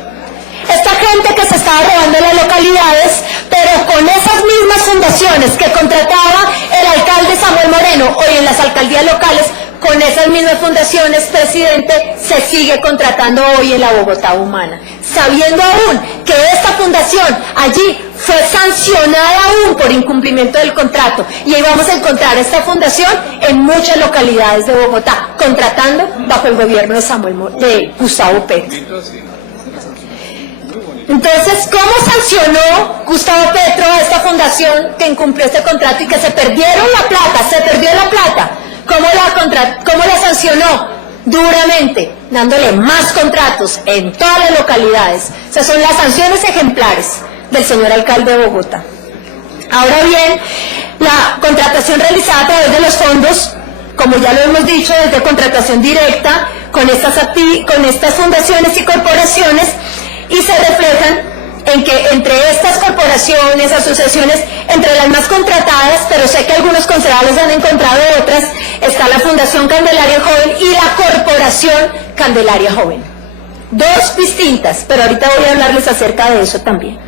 esta gente que se estaba robando en las localidades, pero con esas mismas fundaciones que contrataba el alcalde Samuel Moreno hoy en las alcaldías locales, con esas mismas fundaciones, presidente, se sigue contratando hoy en la Bogotá humana, sabiendo aún que esta fundación allí fue sancionada aún por incumplimiento del contrato, y ahí vamos a encontrar esta fundación en muchas localidades de Bogotá, contratando bajo el gobierno de Gustavo Petro. Entonces, ¿cómo sancionó Gustavo Petro a esta fundación que incumplió este contrato y que se perdieron la plata, se perdió la plata? ¿Cómo la sancionó? Duramente, dándole más contratos en todas las localidades. Esas son las sanciones ejemplares del señor alcalde de Bogotá. Ahora bien, la contratación realizada a través de los fondos, como ya lo hemos dicho, desde contratación directa con estas fundaciones y corporaciones, y se reflejan en que entre estas corporaciones, asociaciones, entre las más contratadas, pero sé que algunos concejales han encontrado otras, está la Fundación Candelaria Joven y la Corporación Candelaria Joven. Dos distintas, pero ahorita voy a hablarles acerca de eso también.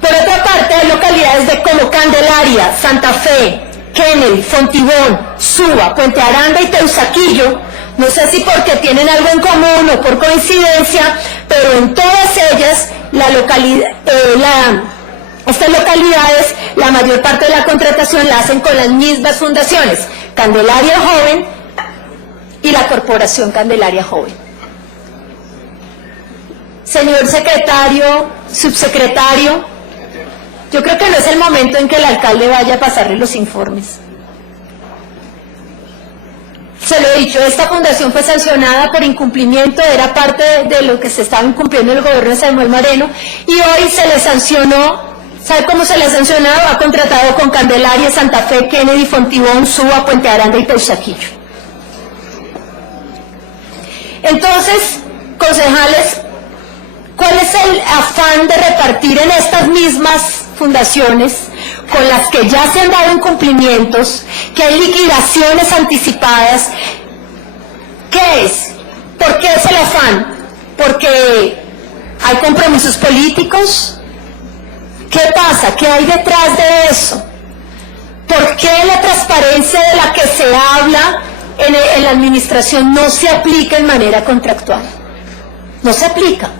Por otra parte, hay localidades como Candelaria, Santa Fe, Kennedy, Fontibón, Suba, Puente Aranda y Teusaquillo. No sé si porque tienen algo en común o por coincidencia, pero en todas ellas, estas localidades, la mayor parte de la contratación la hacen con las mismas fundaciones, Candelaria Joven y la Corporación Candelaria Joven. Señor secretario, subsecretario, yo creo que no es el momento en que el alcalde vaya a pasarle los informes. Se lo he dicho, esta fundación fue sancionada por incumplimiento, era parte de lo que se estaba incumpliendo en el gobierno de Samuel Moreno, y hoy se le sancionó. ¿Sabe cómo se le ha sancionado? Ha contratado con Candelaria, Santa Fe, Kennedy, Fontibón, Suba, Puente Aranda y Teusaquillo. Entonces, concejales, ¿cuál es el afán de repartir en estas mismas fundaciones, con las que ya se han dado incumplimientos, que hay liquidaciones anticipadas? ¿Qué es? ¿Por qué es el afán? ¿Porque hay compromisos políticos? ¿Qué pasa? ¿Qué hay detrás de eso? ¿Por qué la transparencia de la que se habla en la administración no se aplica en manera contractual? No se aplica.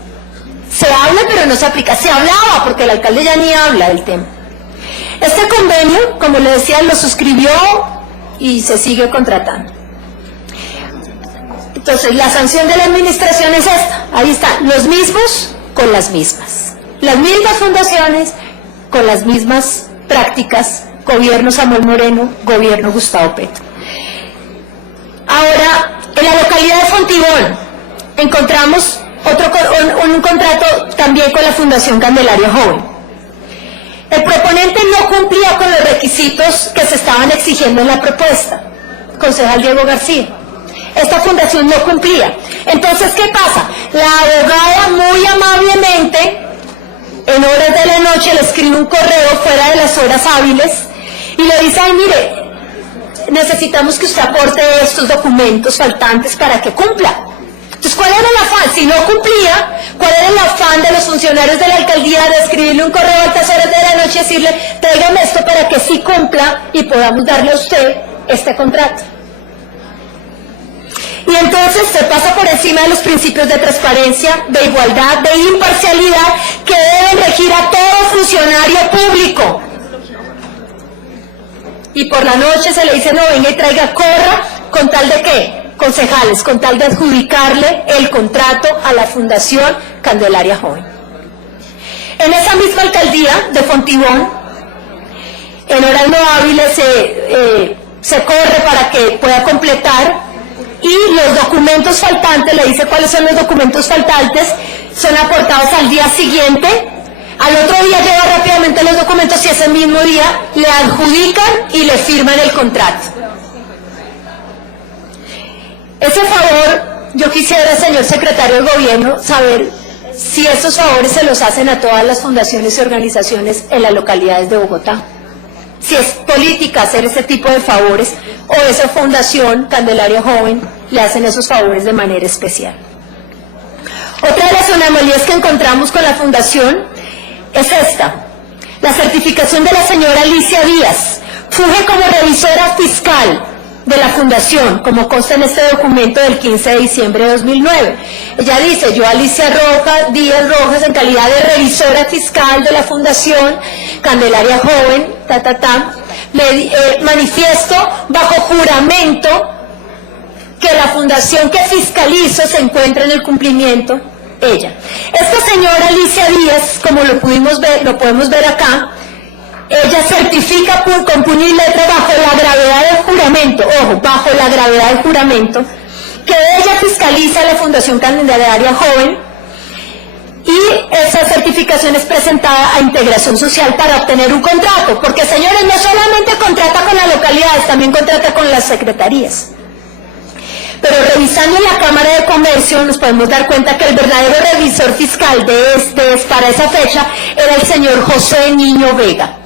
Se habla, pero no se aplica. Se hablaba, porque el alcalde ya ni habla del tema. Este convenio, como le decía, lo suscribió y se sigue contratando. Entonces, la sanción de la administración es esta. Ahí están, los mismos con las mismas. Las mismas fundaciones con las mismas prácticas. Gobierno Samuel Moreno, gobierno Gustavo Petro. Ahora, en la localidad de Fontibón, encontramos un contrato también con la Fundación Candelaria Joven. El proponente no cumplía con los requisitos que se estaban exigiendo en la propuesta, concejal Diego García. Esta fundación no cumplía. Entonces, ¿qué pasa? La abogada muy amablemente, en horas de la noche, le escribe un correo fuera de las horas hábiles y le dice: ay, mire, necesitamos que usted aporte estos documentos faltantes para que cumpla. Entonces, ¿cuál era el afán? Si no cumplía, ¿cuál era el afán de los funcionarios de la alcaldía de escribirle un correo a altas horas de la noche y decirle: tráigame esto para que sí cumpla y podamos darle a usted este contrato? Y entonces se pasa por encima de los principios de transparencia, de igualdad, de imparcialidad que deben regir a todo funcionario público. Y por la noche se le dice: no, venga y traiga, corra, ¿con tal de qué? Concejales, con tal de adjudicarle el contrato a la Fundación Candelaria Joven. En esa misma alcaldía de Fontibón, en horas no hábiles se corre para que pueda completar, y los documentos faltantes, le dice cuáles son los documentos faltantes, son aportados al día siguiente. Al otro día lleva rápidamente los documentos y ese mismo día le adjudican y le firman el contrato. Ese favor, yo quisiera, señor secretario del gobierno, saber si esos favores se los hacen a todas las fundaciones y organizaciones en las localidades de Bogotá. Si es política hacer ese tipo de favores, o esa Fundación Candelaria Joven le hacen esos favores de manera especial. Otra de las anomalías que encontramos con la fundación es esta: la certificación de la señora Alicia Díaz. Funge como revisora fiscal de la fundación, como consta en este documento del 15 de diciembre de 2009. Ella dice: yo, Alicia Díaz Rojas, en calidad de revisora fiscal de la Fundación Candelaria Joven, manifiesto bajo juramento que la fundación que fiscalizo se encuentra en el cumplimiento. Ella. Esta señora Alicia Díaz, como lo podemos ver acá, ella certifica con puño y letra bajo la gravedad del juramento, ojo, bajo la gravedad del juramento, que ella fiscaliza la Fundación Candelaria Joven, y esa certificación es presentada a Integración Social para obtener un contrato, porque señores, no solamente contrata con las localidades, también contrata con las secretarías. Pero revisando en la Cámara de Comercio nos podemos dar cuenta que el verdadero revisor fiscal para esa fecha era el señor José Niño Vega.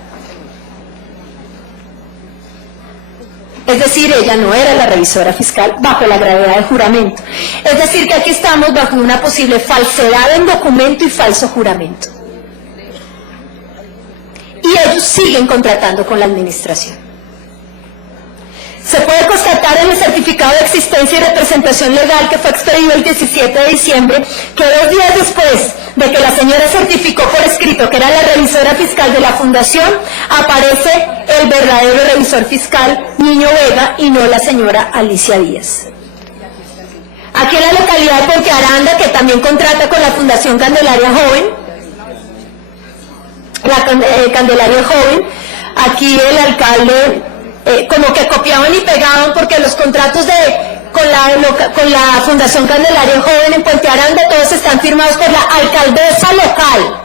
Es decir, ella no era la revisora fiscal bajo la gravedad del juramento. Es decir, que aquí estamos bajo una posible falsedad en documento y falso juramento. Y ellos siguen contratando con la administración. Se puede constatar en el certificado de existencia y representación legal que fue expedido el 17 de diciembre, que 2 días después de que la señora certificó por escrito que era la revisora fiscal de la Fundación, aparece el verdadero revisor fiscal, Niño Vega, y no la señora Alicia Díaz. Aquí en la localidad de Puente Aranda, que también contrata con la Fundación Candelaria Joven, Candelaria Joven, aquí el alcalde como que copiaban y pegaban, porque los contratos con la Fundación Candelaria Joven en Puente Aranda todos están firmados por la alcaldesa local.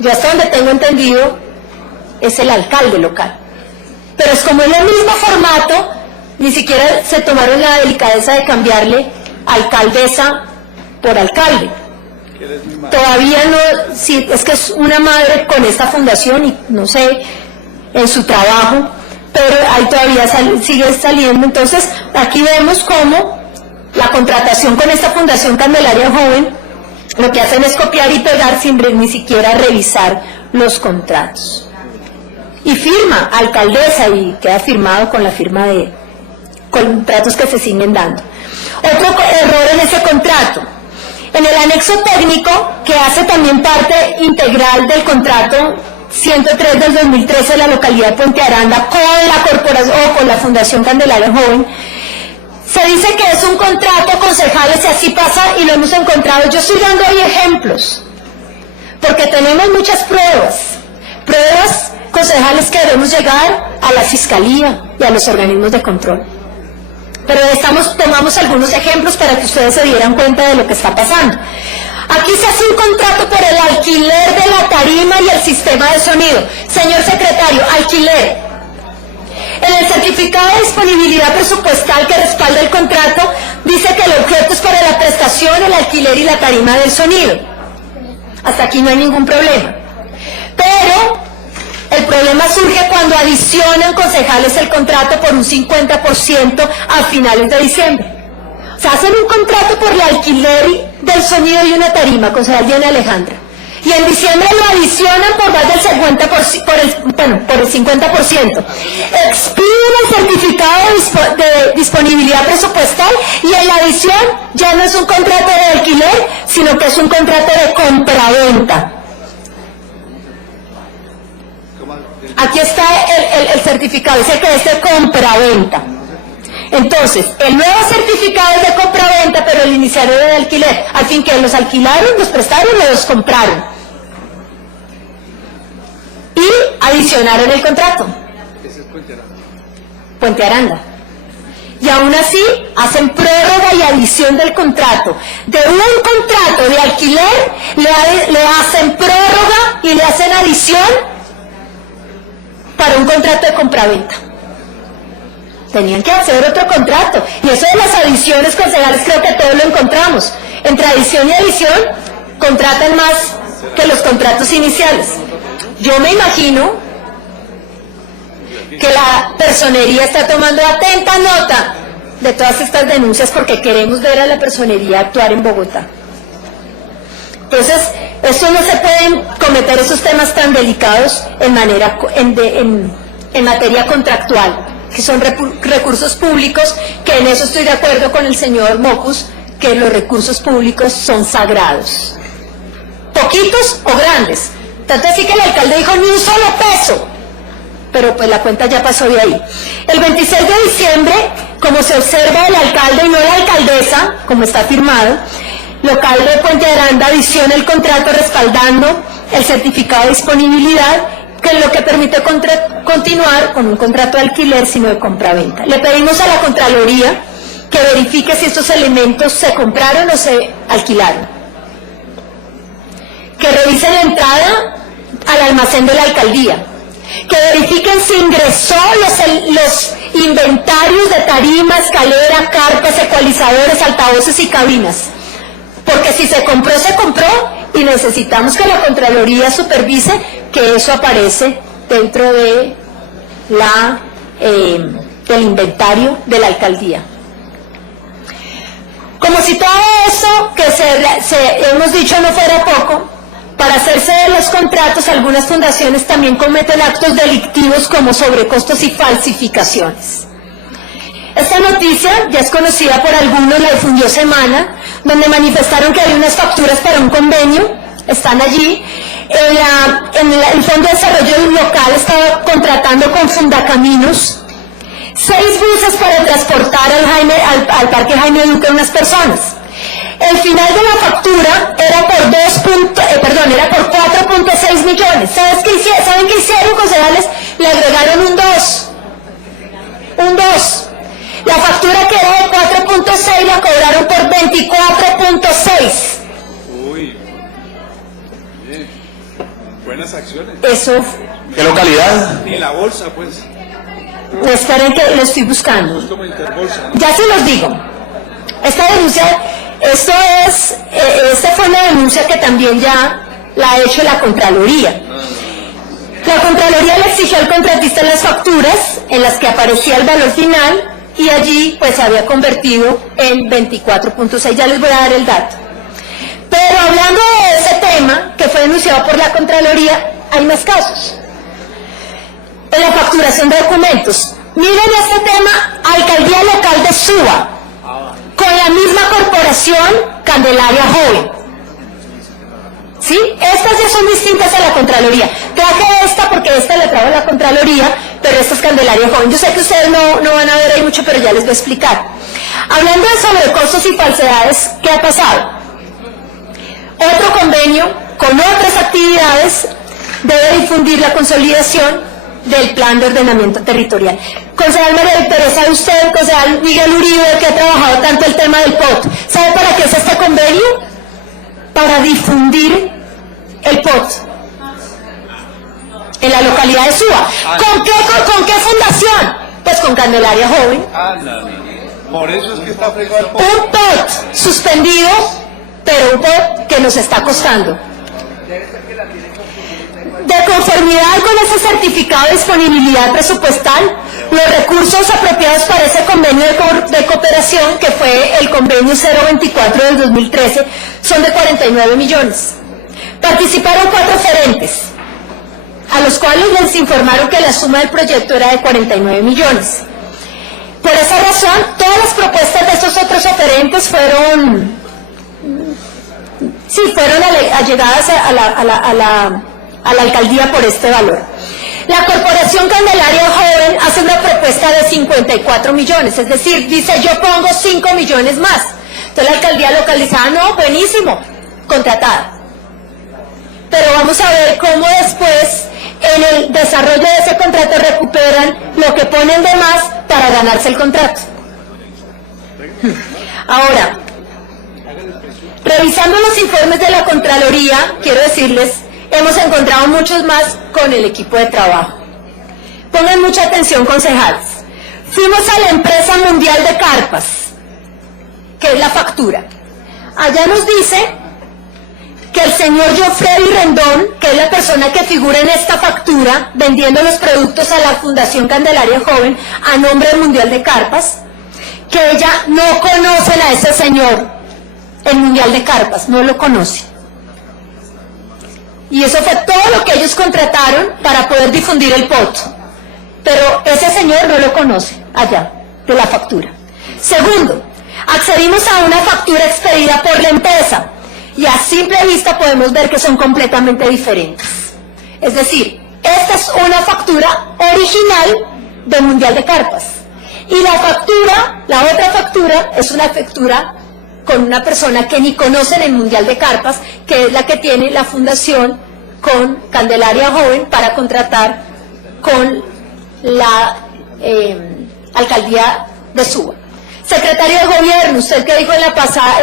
Yo hasta donde tengo entendido es el alcalde local. Pero es como en el mismo formato, ni siquiera se tomaron la delicadeza de cambiarle alcaldesa por alcalde. Todavía no, sí, es que es una madre con esta fundación y no sé, en su trabajo, pero ahí todavía sigue saliendo. Entonces aquí vemos cómo la contratación con esta Fundación Candelaria Joven lo que hacen es copiar y pegar sin ni siquiera revisar los contratos. Y firma alcaldesa y queda firmado con la firma de contratos que se siguen dando. Otro error en ese contrato: en el anexo técnico, que hace también parte integral del contrato 103 del 2013 de la localidad de Puente Aranda con la corporación o con la Fundación Candelaria Joven, se dice que es un contrato concejales, y así pasa y lo hemos encontrado. Yo estoy dando hoy ejemplos porque tenemos muchas pruebas concejales que debemos llegar a la Fiscalía y a los organismos de control. Pero tomamos algunos ejemplos para que ustedes se dieran cuenta de lo que está pasando. Aquí se hace un contrato por el alquiler de la tarima y el sistema de sonido. Señor secretario, alquiler. En el certificado de disponibilidad presupuestal que respalda el contrato, dice que el objeto es para la prestación, el alquiler y la tarima del sonido. Hasta aquí no hay ningún problema. Pero el problema surge cuando adicionan concejales el contrato por un 50% a finales de diciembre. O sea, hacen un contrato por el alquiler del sonido y una tarima, concejal Diana Alejandra, y en diciembre lo adicionan por más del 50%, por el 50%. Expiden el certificado de disponibilidad presupuestal y en la adición ya no es un contrato de alquiler, sino que es un contrato de compraventa. Aquí está el certificado, dice que es de compraventa. Entonces, el nuevo certificado es de compraventa, pero el inicial era de alquiler. Al fin que los alquilaron, los prestaron y los compraron. Y adicionaron el contrato. Ese es Puente Aranda. Puente Aranda. Y aún así, hacen prórroga y adición del contrato. De un contrato de alquiler, le hacen prórroga y le hacen adición para un contrato de compraventa. Tenían que hacer otro contrato. Y eso de las adiciones concejales creo que todos lo encontramos. Entre adición y adición, contratan más que los contratos iniciales. Yo me imagino que la personería está tomando atenta nota de todas estas denuncias, porque queremos ver a la personería actuar en Bogotá. Entonces, eso no se pueden cometer esos temas tan delicados en materia contractual, que son recursos públicos, que en eso estoy de acuerdo con el señor Mocus, que los recursos públicos son sagrados, poquitos o grandes. Tanto así que el alcalde dijo ni un solo peso, pero pues la cuenta ya pasó de ahí. El 26 de diciembre, como se observa, el alcalde y no la alcaldesa, como está firmado, local de Puente Aranda adiciona el contrato respaldando el certificado de disponibilidad, que es lo que permite continuar con un contrato de alquiler, sino de compraventa. Le pedimos a la Contraloría que verifique si estos elementos se compraron o se alquilaron, que revisen la entrada al almacén de la alcaldía, que verifiquen si ingresó los inventarios de tarima, escalera, carpas, ecualizadores, altavoces y cabinas, porque si se compró, se compró, y necesitamos que la Contraloría supervise que eso aparece dentro de del inventario de la alcaldía. Como si todo eso que hemos dicho no fuera poco, para hacerse de los contratos, algunas fundaciones también cometen actos delictivos como sobrecostos y falsificaciones. Esta noticia ya es conocida por algunos, la difundió Semana, donde manifestaron que hay unas facturas para un convenio, están allí. El Fondo de Desarrollo Local estaba contratando con Fundacaminos 6 buses para transportar al Parque Jaime Duque unas personas. El final de la factura era por 4.6 millones. ¿Saben qué hicieron, concejales? Le agregaron un 2. La factura que era de 4.6 la cobraron por 24.6. Uy, bien. Buenas acciones. Eso. ¿Qué localidad? Ni la bolsa, pues. Esperen que lo estoy buscando. Es como Interbolsa, ¿no? Ya se los digo. Esta denuncia, esta fue una denuncia que también ya la ha hecho la Contraloría. La Contraloría le exigió al contratista las facturas en las que aparecía el valor final y allí pues se había convertido en 24.6. Ya les voy a dar el dato. Pero hablando de ese tema que fue denunciado por la Contraloría, hay más casos. En la facturación de documentos. Miren este tema, Alcaldía Local de Suba, con la misma corporación Candelaria Joven. ¿Sí? Estas ya son distintas a la Contraloría. Traje esta porque esta le trajo a la Contraloría, pero esta es Candelaria Joven. Yo sé que ustedes no van a ver ahí mucho, pero ya les voy a explicar. Hablando de sobrecostos y falsedades, ¿qué ha pasado? Otro convenio con otras actividades debe difundir la consolidación del plan de ordenamiento territorial. Concejal María Victoria, ¿sabe usted, concejal Miguel Uribe, que ha trabajado tanto el tema del POT? ¿Sabe para qué es este convenio? Para difundir el POT en la localidad de Suba. ¿Con qué fundación? Pues con Candelaria Joven. Por eso es que está fregado el POT. Un POT suspendido, pero un POT que nos está costando. De conformidad con ese certificado de disponibilidad presupuestal, los recursos apropiados para ese convenio de cooperación, que fue el convenio 024 del 2013, son de 49 millones. Participaron 4 oferentes, a los cuales les informaron que la suma del proyecto era de 49 millones. Por esa razón, todas las propuestas de estos otros oferentes fueron allegadas a la alcaldía por este valor. La Corporación Candelaria Joven hace una propuesta de 54 millones, es decir, dice yo pongo 5 millones más. Entonces la alcaldía localizada, no, buenísimo, contratada. Pero vamos a ver cómo después en el desarrollo de ese contrato recuperan lo que ponen de más para ganarse el contrato. Ahora, revisando los informes de la Contraloría, quiero decirles, hemos encontrado muchos más con el equipo de trabajo. Pongan mucha atención, concejales. Fuimos a la empresa mundial de carpas, que es la factura. Allá nos dice que el señor Joffrey Rendón, que es la persona que figura en esta factura, vendiendo los productos a la Fundación Candelaria Joven a nombre del Mundial de Carpas, que ella no conoce a ese señor, el Mundial de Carpas, no lo conoce. Y eso fue todo lo que ellos contrataron para poder difundir el POT. Pero ese señor no lo conoce allá, de la factura. Segundo, accedimos a una factura expedida por la empresa y a simple vista podemos ver que son completamente diferentes. Es decir, esta es una factura original del Mundial de Carpas. Y la otra factura, es una factura con una persona que ni conocen el Mundial de Carpas, que es la que tiene la fundación con Candelaria Joven para contratar con la alcaldía de Suba. Secretario de Gobierno, usted que dijo en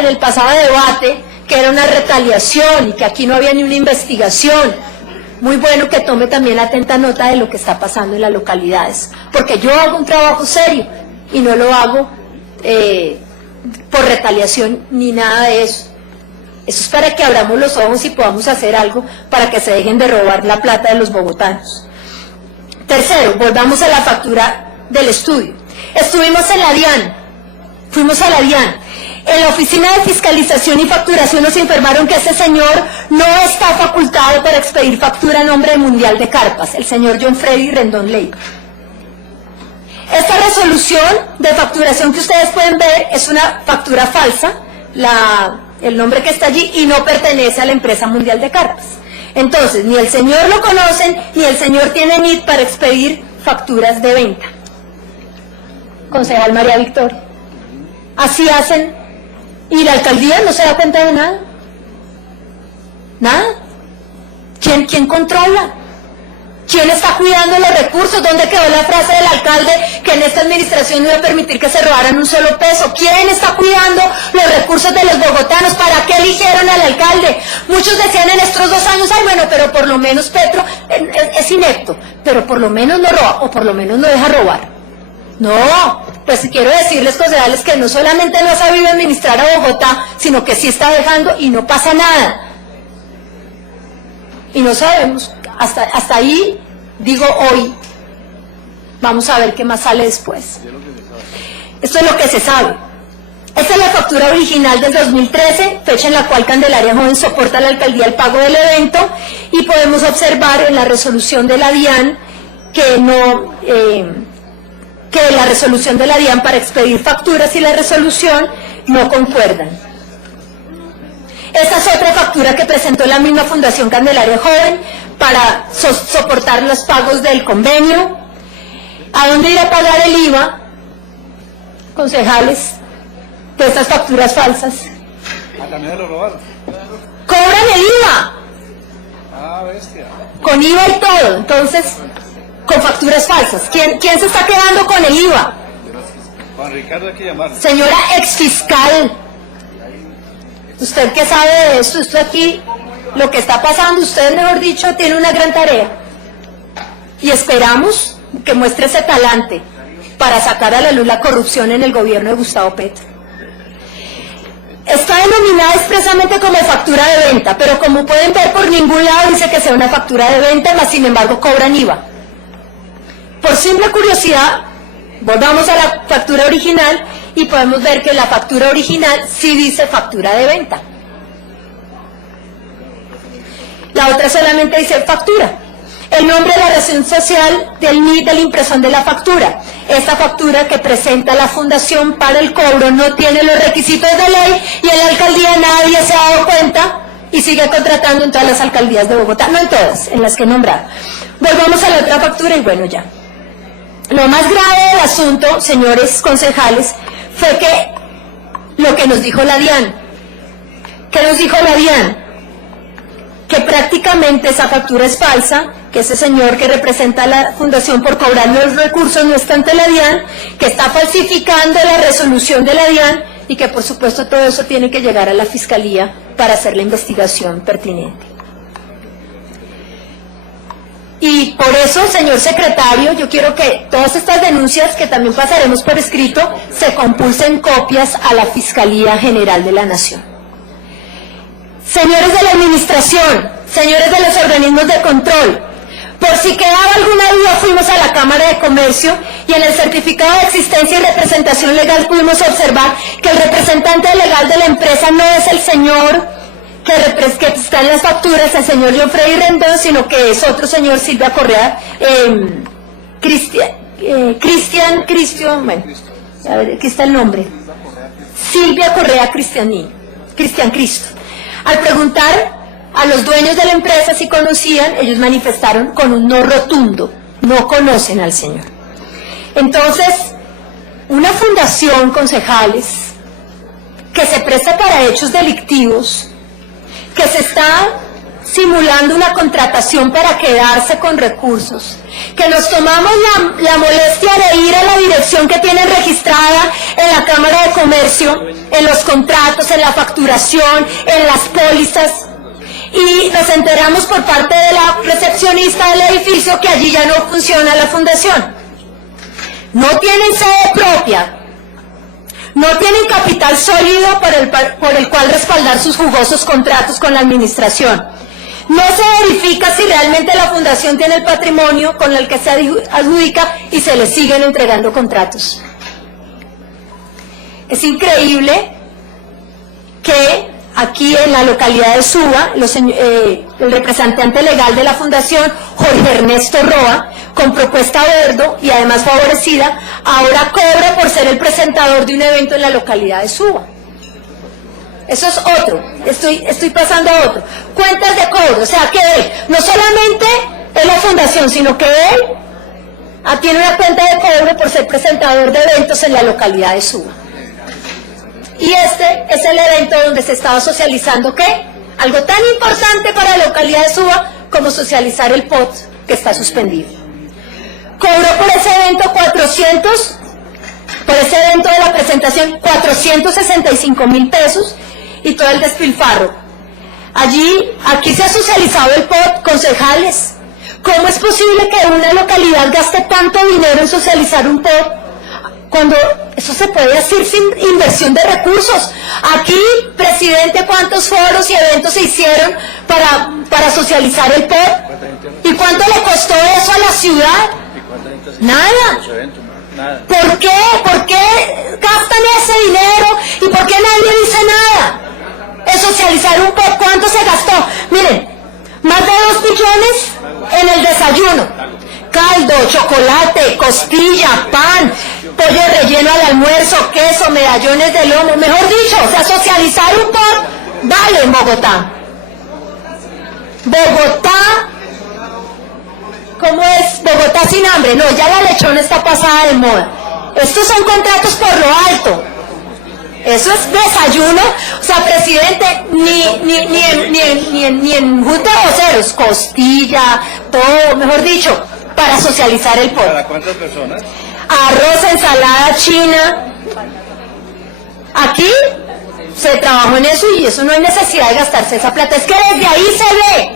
el pasado debate que era una retaliación y que aquí no había ni una investigación, muy bueno que tome también atenta nota de lo que está pasando en las localidades, porque yo hago un trabajo serio y no lo hago por retaliación ni nada de eso. Eso es para que abramos los ojos y podamos hacer algo para que se dejen de robar la plata de los bogotanos. Tercero, volvamos a la factura del estudio. Estuvimos en la DIAN, fuimos a la DIAN. En la Oficina de Fiscalización y Facturación nos informaron que ese señor no está facultado para expedir factura a nombre del Mundial de Carpas, el señor John Freddy Rendón Leiva. Esta resolución de facturación que ustedes pueden ver es una factura falsa, el nombre que está allí, y no pertenece a la empresa Mundial de Carpas. Entonces, ni el señor lo conocen, ni el señor tiene NID para expedir facturas de venta. Concejal María Victoria. Así hacen, y la alcaldía no se da cuenta de nada. ¿Nada? ¿Quién controla? ¿Quién está cuidando los recursos? ¿Dónde quedó la frase del alcalde que en esta administración no iba a permitir que se robaran un solo peso? ¿Quién está cuidando los recursos de los bogotanos? ¿Para qué eligieron al alcalde? Muchos decían en estos 2 años, ay bueno, pero por lo menos Petro es inepto, pero por lo menos no roba, o por lo menos no deja robar. No, pues quiero decirles, concejales, que no solamente no ha sabido administrar a Bogotá, sino que sí está dejando y no pasa nada. Y no sabemos, hasta ahí, digo hoy, vamos a ver qué más sale después. Esto es lo que se sabe. Esta es la factura original del 2013, fecha en la cual Candelaria Joven soporta a la alcaldía el pago del evento, y podemos observar en la resolución de la DIAN que la resolución de la DIAN para expedir facturas y la resolución no concuerdan. Esta es otra factura que presentó la misma Fundación Candelaria Joven para soportar los pagos del convenio. ¿A dónde ir a pagar el IVA, concejales, de estas facturas falsas? También se lo robaron. ¡Cobran el IVA! Ah, bestia. Con IVA y todo, entonces, con facturas falsas. ¿Quién se está quedando con el IVA? Juan Ricardo, hay que llamarlo. Señora exfiscal, usted que sabe de esto, esto aquí, lo que está pasando, usted, mejor dicho, tiene una gran tarea. Y esperamos que muestre ese talante para sacar a la luz la corrupción en el gobierno de Gustavo Petro. Está denominada expresamente como factura de venta, pero como pueden ver, por ningún lado dice que sea una factura de venta, mas sin embargo cobran IVA. Por simple curiosidad, volvamos a la factura original y podemos ver que la factura original sí dice factura de venta. La otra solamente dice factura. El nombre de la razón social del NID de la impresión de la factura. Esta factura que presenta la Fundación para el cobro no tiene los requisitos de ley y en la alcaldía nadie se ha dado cuenta y sigue contratando en todas las alcaldías de Bogotá, no en todas, en las que he nombrado. Volvamos a la otra factura y bueno, ya. Lo más grave del asunto, señores concejales, fue que lo que nos dijo la DIAN. ¿Qué nos dijo la DIAN? Que prácticamente esa factura es falsa, que ese señor que representa a la fundación por cobrar los recursos no está ante la DIAN, que está falsificando la resolución de la DIAN y que por supuesto todo eso tiene que llegar a la Fiscalía para hacer la investigación pertinente. Y por eso, señor secretario, yo quiero que todas estas denuncias, que también pasaremos por escrito, se compulsen copias a la Fiscalía General de la Nación. Señores de la Administración, señores de los organismos de control, por si quedaba alguna duda, fuimos a la Cámara de Comercio y en el certificado de existencia y representación legal pudimos observar que el representante legal de la empresa no es el señor que está en las facturas, el señor John Freddy Rendón, sino que es otro señor, Silvia Correa, Cristian, bueno, a ver, aquí está el nombre, Silvia Correa Cristian Cristo. Al preguntar a los dueños de la empresa si conocían, ellos manifestaron con un no rotundo, no conocen al señor. Entonces, una fundación, concejales, que se presta para hechos delictivos, que se está simulando una contratación para quedarse con recursos, que nos tomamos la molestia de ir a la dirección que tienen registrada en la Cámara de Comercio, en los contratos, en la facturación, en las pólizas, y nos enteramos por parte de la recepcionista del edificio que allí ya no funciona la fundación. No tienen sede propia, no tienen capital sólido por el cual respaldar sus jugosos contratos con la administración. No se verifica si realmente la fundación tiene el patrimonio con el que se adjudica y se le siguen entregando contratos. Es increíble que aquí en la localidad de Suba, el representante legal de la fundación, Jorge Ernesto Roa, con propuesta Verdo y además favorecida, ahora cobra por ser el presentador de un evento en la localidad de Suba. Eso es otro, estoy pasando a otro. Cuentas de cobro, o sea que él no solamente es la fundación, sino que él tiene una cuenta de cobro por ser presentador de eventos en la localidad de Suba. Y este es el evento donde se estaba socializando, ¿qué? Algo tan importante para la localidad de Suba como socializar el POT que está suspendido. Cobró por ese evento por ese evento de la presentación, 465,000 pesos y todo el despilfarro. Aquí se ha socializado el POT, concejales. ¿Cómo es posible que una localidad gaste tanto dinero en socializar un POT cuando eso se puede hacer sin inversión de recursos? Aquí, presidente, ¿cuántos foros y eventos se hicieron para socializar el POT? ¿Y cuánto le costó eso a la ciudad? Nada. ¿Por qué? ¿Por qué gastan ese dinero? ¿Y por qué nadie dice nada? En socializar un POT, ¿cuánto se gastó? Miren, más de 2 millones en el desayuno. Caldo, chocolate, costilla, pan, pollo relleno al almuerzo, queso, medallones de lomo, mejor dicho, o sea, socializar un POT vale en Bogotá. Bogotá, ¿cómo es? Bogotá sin hambre. No, ya la lechona está pasada de moda. Estos son contratos por lo alto. Eso es desayuno. O sea, presidente, ni en junta de voceros, costilla, todo, mejor dicho, para socializar el POT. ¿Para cuántas personas? Arroz, ensalada china. Aquí se trabajó en eso y eso no hay necesidad de gastarse esa plata. Es que desde ahí se ve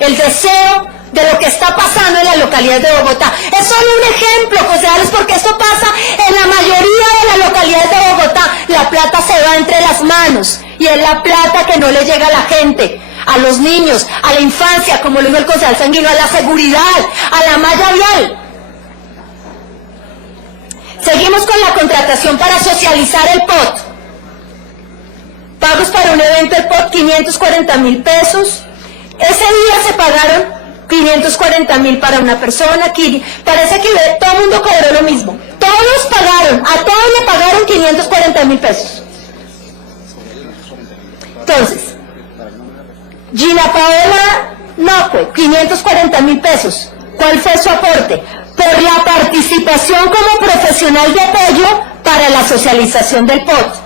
el deseo de lo que está pasando en las localidades de Bogotá. Es solo un ejemplo, concejales, porque esto pasa en la mayoría de las localidades de Bogotá. La plata se va entre las manos y es la plata que no le llega a la gente, a los niños, a la infancia, como lo dijo el concejal Sanguino, a la seguridad, a la malla vial. Seguimos con la contratación para socializar el POT. Pagos para un evento del POT, 540,000 pesos. Ese día se pagaron 540,000 para una persona. Aquí parece que todo el mundo cobró lo mismo. Todos pagaron, a todos le pagaron 540,000 pesos. Entonces, Gina Paola Nocue, 540,000 pesos. ¿Cuál fue su aporte? Por la participación como profesional de apoyo para la socialización del POT.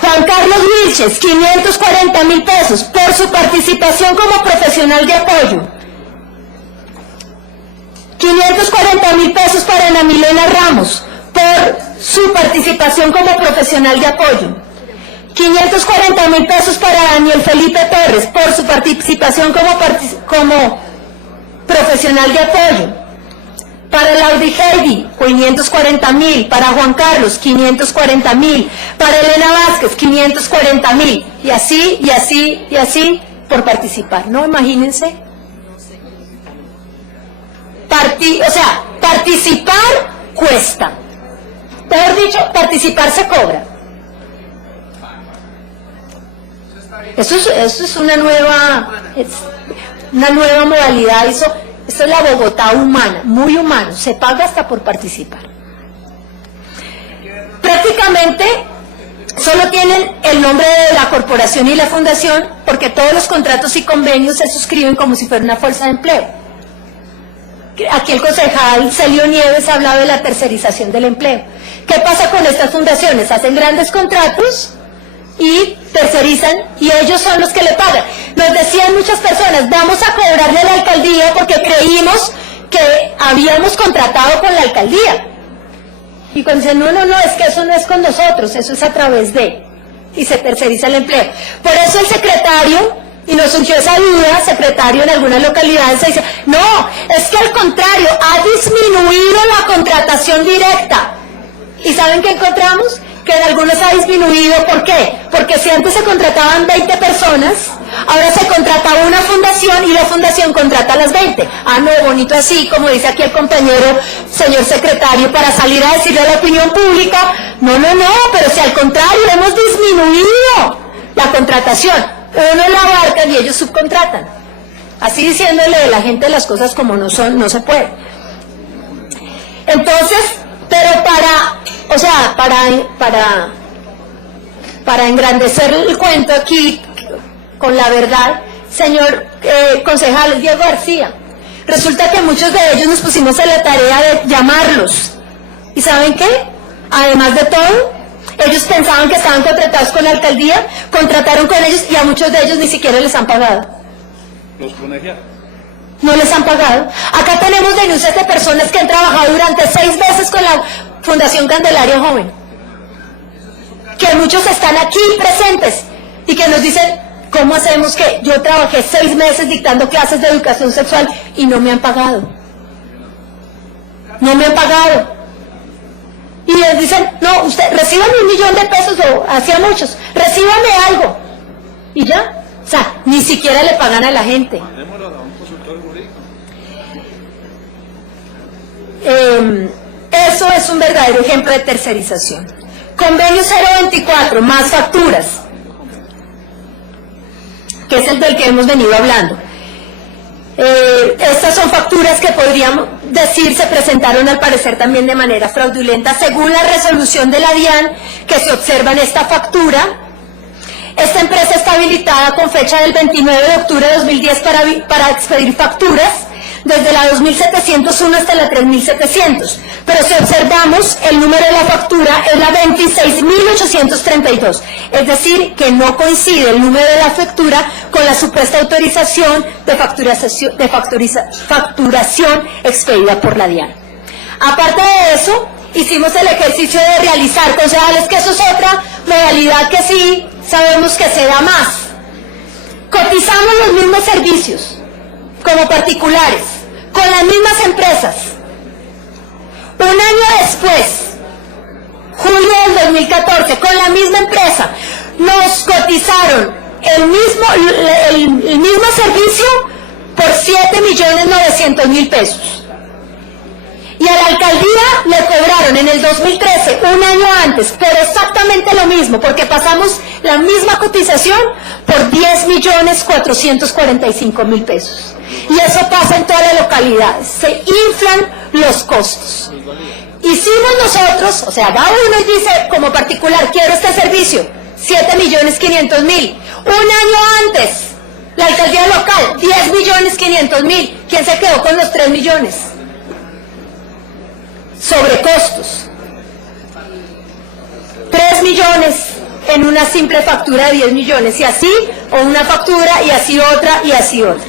Juan Carlos Vilches, 540,000 pesos, por su participación como profesional de apoyo. 540,000 pesos para Ana Milena Ramos, por su participación como profesional de apoyo. 540,000 pesos para Daniel Felipe Torres, por su participación como profesional de apoyo. Para Laudi Heidi, 540,000. Para Juan Carlos, 540,000. Para Elena Vázquez, 540,000. Y así, y así, y así, por participar. ¿No? Imagínense. O sea, participar cuesta. Mejor dicho, participar se cobra. Eso es una nueva modalidad. Esto es la Bogotá humana, muy humano, se paga hasta por participar. Prácticamente solo tienen el nombre de la corporación y la fundación porque todos los contratos y convenios se suscriben como si fuera una fuerza de empleo. Aquí el concejal Celio Nieves ha hablado de la tercerización del empleo. ¿Qué pasa con estas fundaciones? Hacen grandes contratos y tercerizan y ellos son los que le pagan. Nos decían muchas personas, vamos a cobrarle a la alcaldía porque creímos que habíamos contratado con la alcaldía. Y cuando dicen, no, es que eso no es con nosotros, eso es a través de, y se terceriza el empleo. Por eso el secretario, y nos surgió esa duda, secretario en algunas localidades se dice, no, es que al contrario, ha disminuido la contratación directa. ¿Y saben qué encontramos? Que en algunos ha disminuido, ¿por qué? Porque si antes se contrataban 20 personas, ahora se contrata una fundación y la fundación contrata a las 20. Ah, no, bonito así, como dice aquí el compañero, señor secretario, para salir a decirle a la opinión pública, no, pero si al contrario, hemos disminuido la contratación. Uno la abarcan y ellos subcontratan. Así diciéndole a la gente las cosas como no son, no se puede. Entonces, pero para engrandecer el cuento aquí con la verdad, señor concejal Diego García, resulta que muchos de ellos nos pusimos en la tarea de llamarlos. ¿Y saben qué? Además de todo, ellos pensaban que estaban contratados con la alcaldía, contrataron con ellos y a muchos de ellos ni siquiera les han pagado. ¿Los colegiados? No les han pagado. Acá tenemos denuncias de personas que han trabajado durante 6 meses con la Fundación Candelaria Joven, que muchos están aquí presentes y que nos dicen, ¿cómo hacemos que yo trabajé 6 meses dictando clases de educación sexual y no me han pagado? No me han pagado. Y les dicen, no, usted reciban $1.000.000 o hacía muchos, recíbame algo. Y ya, o sea, ni siquiera le pagan a la gente. Mandémoslo a un consultor jurídico. Eso es un verdadero ejemplo de tercerización. Convenio 024, más facturas, que es el del que hemos venido hablando. Estas son facturas que podríamos decir se presentaron al parecer también de manera fraudulenta. Según la resolución de la DIAN que se observa en esta factura, esta empresa está habilitada con fecha del 29 de octubre de 2010 para expedir facturas desde la 2701 hasta la 3700, pero si observamos el número de la factura es la 26.832, es decir, que no coincide el número de la factura con la supuesta autorización de facturación expedida por la DIAN. Aparte de eso, hicimos el ejercicio de realizar, concejales, que eso es otra modalidad que sí sabemos que se da más. Cotizamos los mismos servicios como particulares, con las mismas empresas. Un año después, julio del 2014, con la misma empresa, nos cotizaron el mismo servicio por $7.900.000. Y a la alcaldía le cobraron en el 2013, un año antes, pero exactamente lo mismo, porque pasamos la misma cotización por $10.445.000. Y eso pasa en todas las localidades, se inflan los costos. Hicimos nosotros, o sea, va uno y dice, como particular, quiero este servicio, $7.500.000. Un año antes, la alcaldía local, $10.500.000. ¿Quién se quedó con los 3 millones? Sobre costos. 3 millones en una simple factura de 10 millones, y así, o una factura, y así otra, y así otra.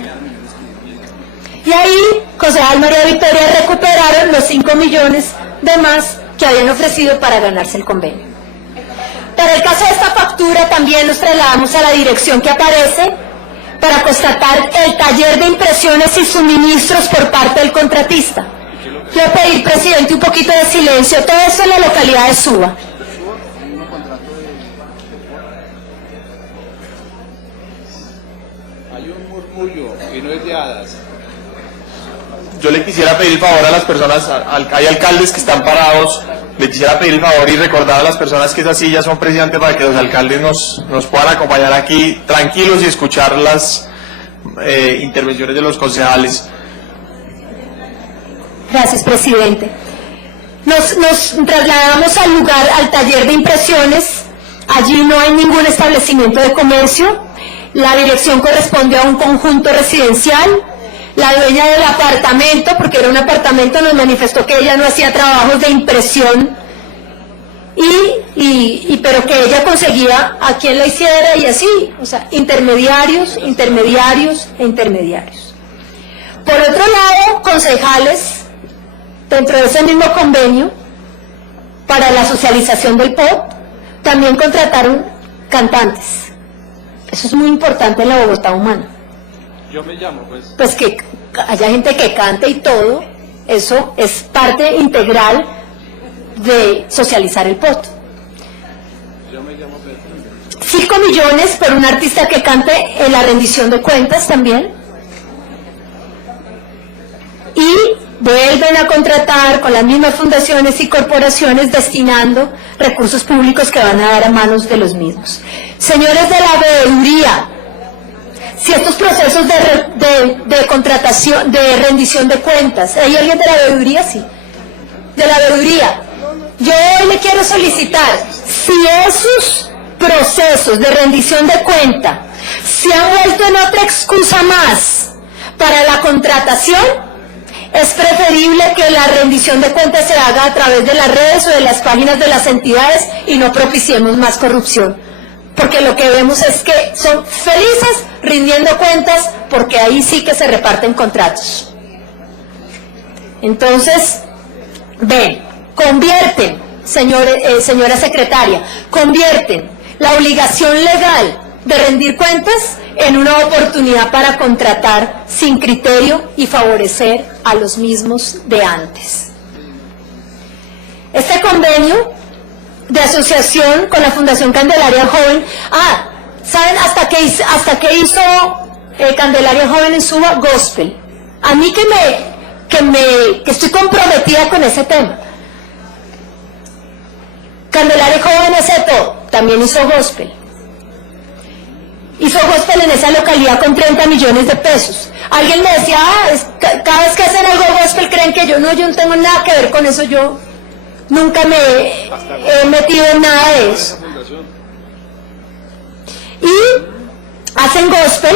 Y ahí, concejal María Victoria, recuperaron los 5 millones de más que habían ofrecido para ganarse el convenio. Para el caso de esta factura también nos trasladamos a la dirección que aparece para constatar el taller de impresiones y suministros por parte del contratista. Quiero pedir, presidente, un poquito de silencio. Todo esto en la localidad de Suba. Hay un murmullo y no es de hadas. Yo le quisiera pedir el favor a las personas, hay alcaldes que están parados, le quisiera pedir el favor y recordar a las personas que esas sillas son precisamente para que los alcaldes nos puedan acompañar aquí tranquilos y escuchar las intervenciones de los concejales. Gracias, presidente. Nos trasladamos al lugar, al taller de impresiones. Allí no hay ningún establecimiento de comercio. La dirección corresponde a un conjunto residencial. La dueña del apartamento, porque era un apartamento, nos manifestó que ella no hacía trabajos de impresión pero que ella conseguía a quien la hiciera y así, o sea, intermediarios, intermediarios e intermediarios. Por otro lado, concejales, dentro de ese mismo convenio, para la socialización del POT, también contrataron cantantes. Eso es muy importante en la Bogotá humana. Yo me llamo, pues. Pues que haya gente que cante y todo, eso es parte integral de socializar el POT. Yo me llamo Pedro. 5 millones por un artista que cante en la rendición de cuentas también. Y vuelven a contratar con las mismas fundaciones y corporaciones destinando recursos públicos que van a dar a manos de los mismos. Señores de la veeduría, si estos procesos de contratación, de rendición de cuentas, ¿hay alguien de la veeduría? Sí. De la veeduría. Yo hoy le quiero solicitar, si esos procesos de rendición de cuenta se han vuelto en otra excusa más para la contratación, es preferible que la rendición de cuentas se haga a través de las redes o de las páginas de las entidades y no propiciemos más corrupción. Porque lo que vemos es que son felices rindiendo cuentas porque ahí sí que se reparten contratos. Entonces, ven, convierten, señora secretaria, convierten la obligación legal de rendir cuentas en una oportunidad para contratar sin criterio y favorecer a los mismos de antes. Este convenio de asociación con la Fundación Candelaria Joven, ¿saben hasta qué hizo Candelaria Joven en Suba? Gospel. A mí que estoy comprometida con ese tema. Candelaria Joven hace todo, también hizo gospel. Hizo gospel en esa localidad con 30 millones de pesos. Alguien me decía, cada vez que hacen algo gospel creen que yo no tengo nada que ver con eso, yo nunca me he metido en nada de eso. Y hacen gospel,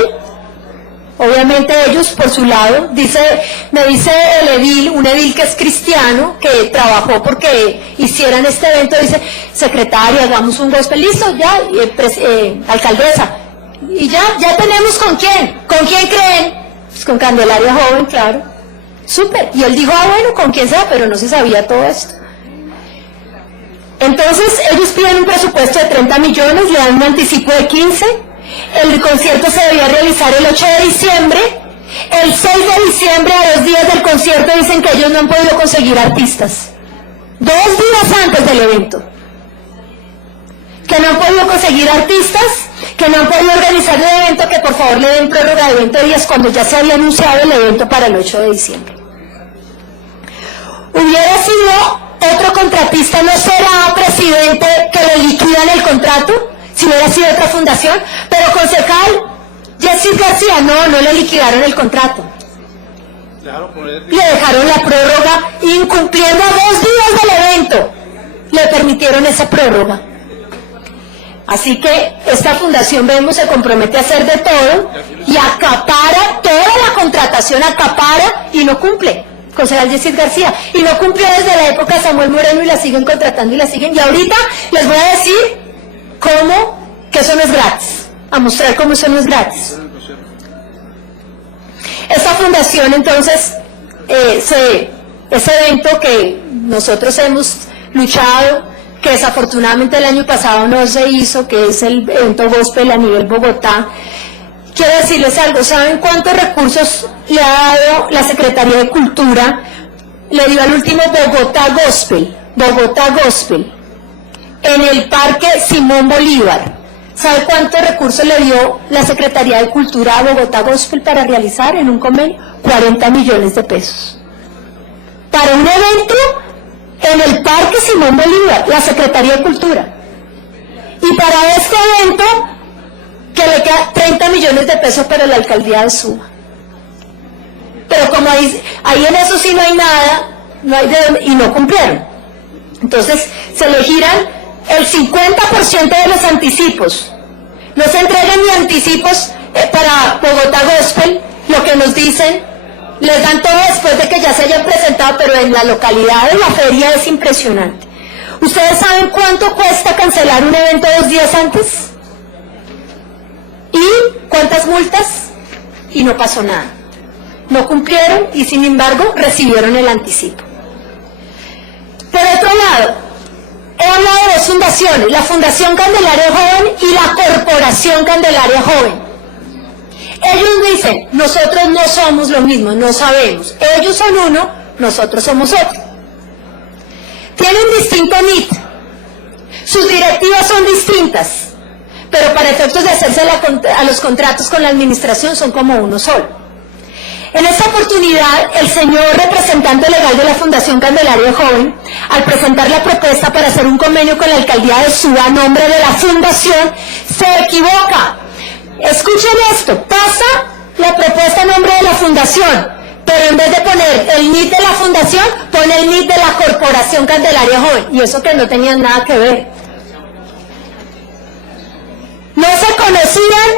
obviamente ellos por su lado, me dice el edil, un edil que es cristiano, que trabajó porque hicieran este evento, dice, secretaria, hagamos un gospel, listo, ya, alcaldesa, y ya tenemos con quién creen, pues con Candelaria Joven, claro, súper, y él dijo, bueno, con quién sea, pero no se sabía todo esto. Entonces ellos piden un presupuesto de 30 millones, le dan un anticipo de 15, el concierto se debía realizar el 8 de diciembre, el 6 de diciembre, a 2 días del concierto, dicen que ellos no han podido conseguir artistas. 2 días antes del evento. Que no han podido conseguir artistas, que no han podido organizar el evento, que por favor le den prórroga de 20 días cuando ya se había anunciado el evento para el 8 de diciembre. Hubiera sido otro contratista, no será presidente que le liquidan el contrato, si hubiera sido otra fundación, pero concejal Jessis García, no le liquidaron el contrato. Le dejaron la prórroga, incumpliendo 2 días del evento, le permitieron esa prórroga. Así que esta fundación, vemos, se compromete a hacer de todo y acapara toda la contratación, acapara y no cumple. Concejal Jessis García, y no cumplió desde la época de Samuel Moreno y la siguen contratando y la siguen, y ahorita les voy a decir que eso no es gratis, a mostrar cómo eso no es gratis. Esta fundación entonces, ese evento que nosotros hemos luchado, que desafortunadamente el año pasado no se hizo, que es el evento gospel a nivel Bogotá, quiero decirles algo, ¿saben cuántos recursos le ha dado la Secretaría de Cultura? Le dio al último Bogotá Gospel, en el Parque Simón Bolívar. ¿Sabe cuántos recursos le dio la Secretaría de Cultura a Bogotá Gospel para realizar en un convenio? 40 millones de pesos. Para un evento en el Parque Simón Bolívar, la Secretaría de Cultura. Y para este evento, que le queda 30 millones de pesos para la alcaldía de Suba. Pero como ahí en eso sí no hay nada, no hay de dónde, y no cumplieron. Entonces se le giran el 50% de los anticipos. No se entregan ni anticipos para Bogotá Gospel, lo que nos dicen, les dan todo después de que ya se hayan presentado, pero en la localidad de la feria es impresionante. ¿Ustedes saben cuánto cuesta cancelar un evento 2 días antes? ¿Y cuántas multas? Y no pasó nada. No cumplieron y sin embargo recibieron el anticipo. Por otro lado, he hablado de dos fundaciones, la Fundación Candelaria Joven y la Corporación Candelaria Joven. Ellos dicen, nosotros no somos lo mismo, no sabemos. Ellos son uno, nosotros somos otro. Tienen distinto NIT, sus directivas son distintas, pero para efectos de hacerse a los contratos con la administración son como uno solo. En esta oportunidad, el señor representante legal de la Fundación Candelaria Joven, al presentar la propuesta para hacer un convenio con la alcaldía de Suba a nombre de la fundación, se equivoca. Escuchen esto, pasa la propuesta a nombre de la fundación, pero en vez de poner el NIT de la fundación, pone el NIT de la Corporación Candelaria Joven, y eso que no tenían nada que ver. No se conocían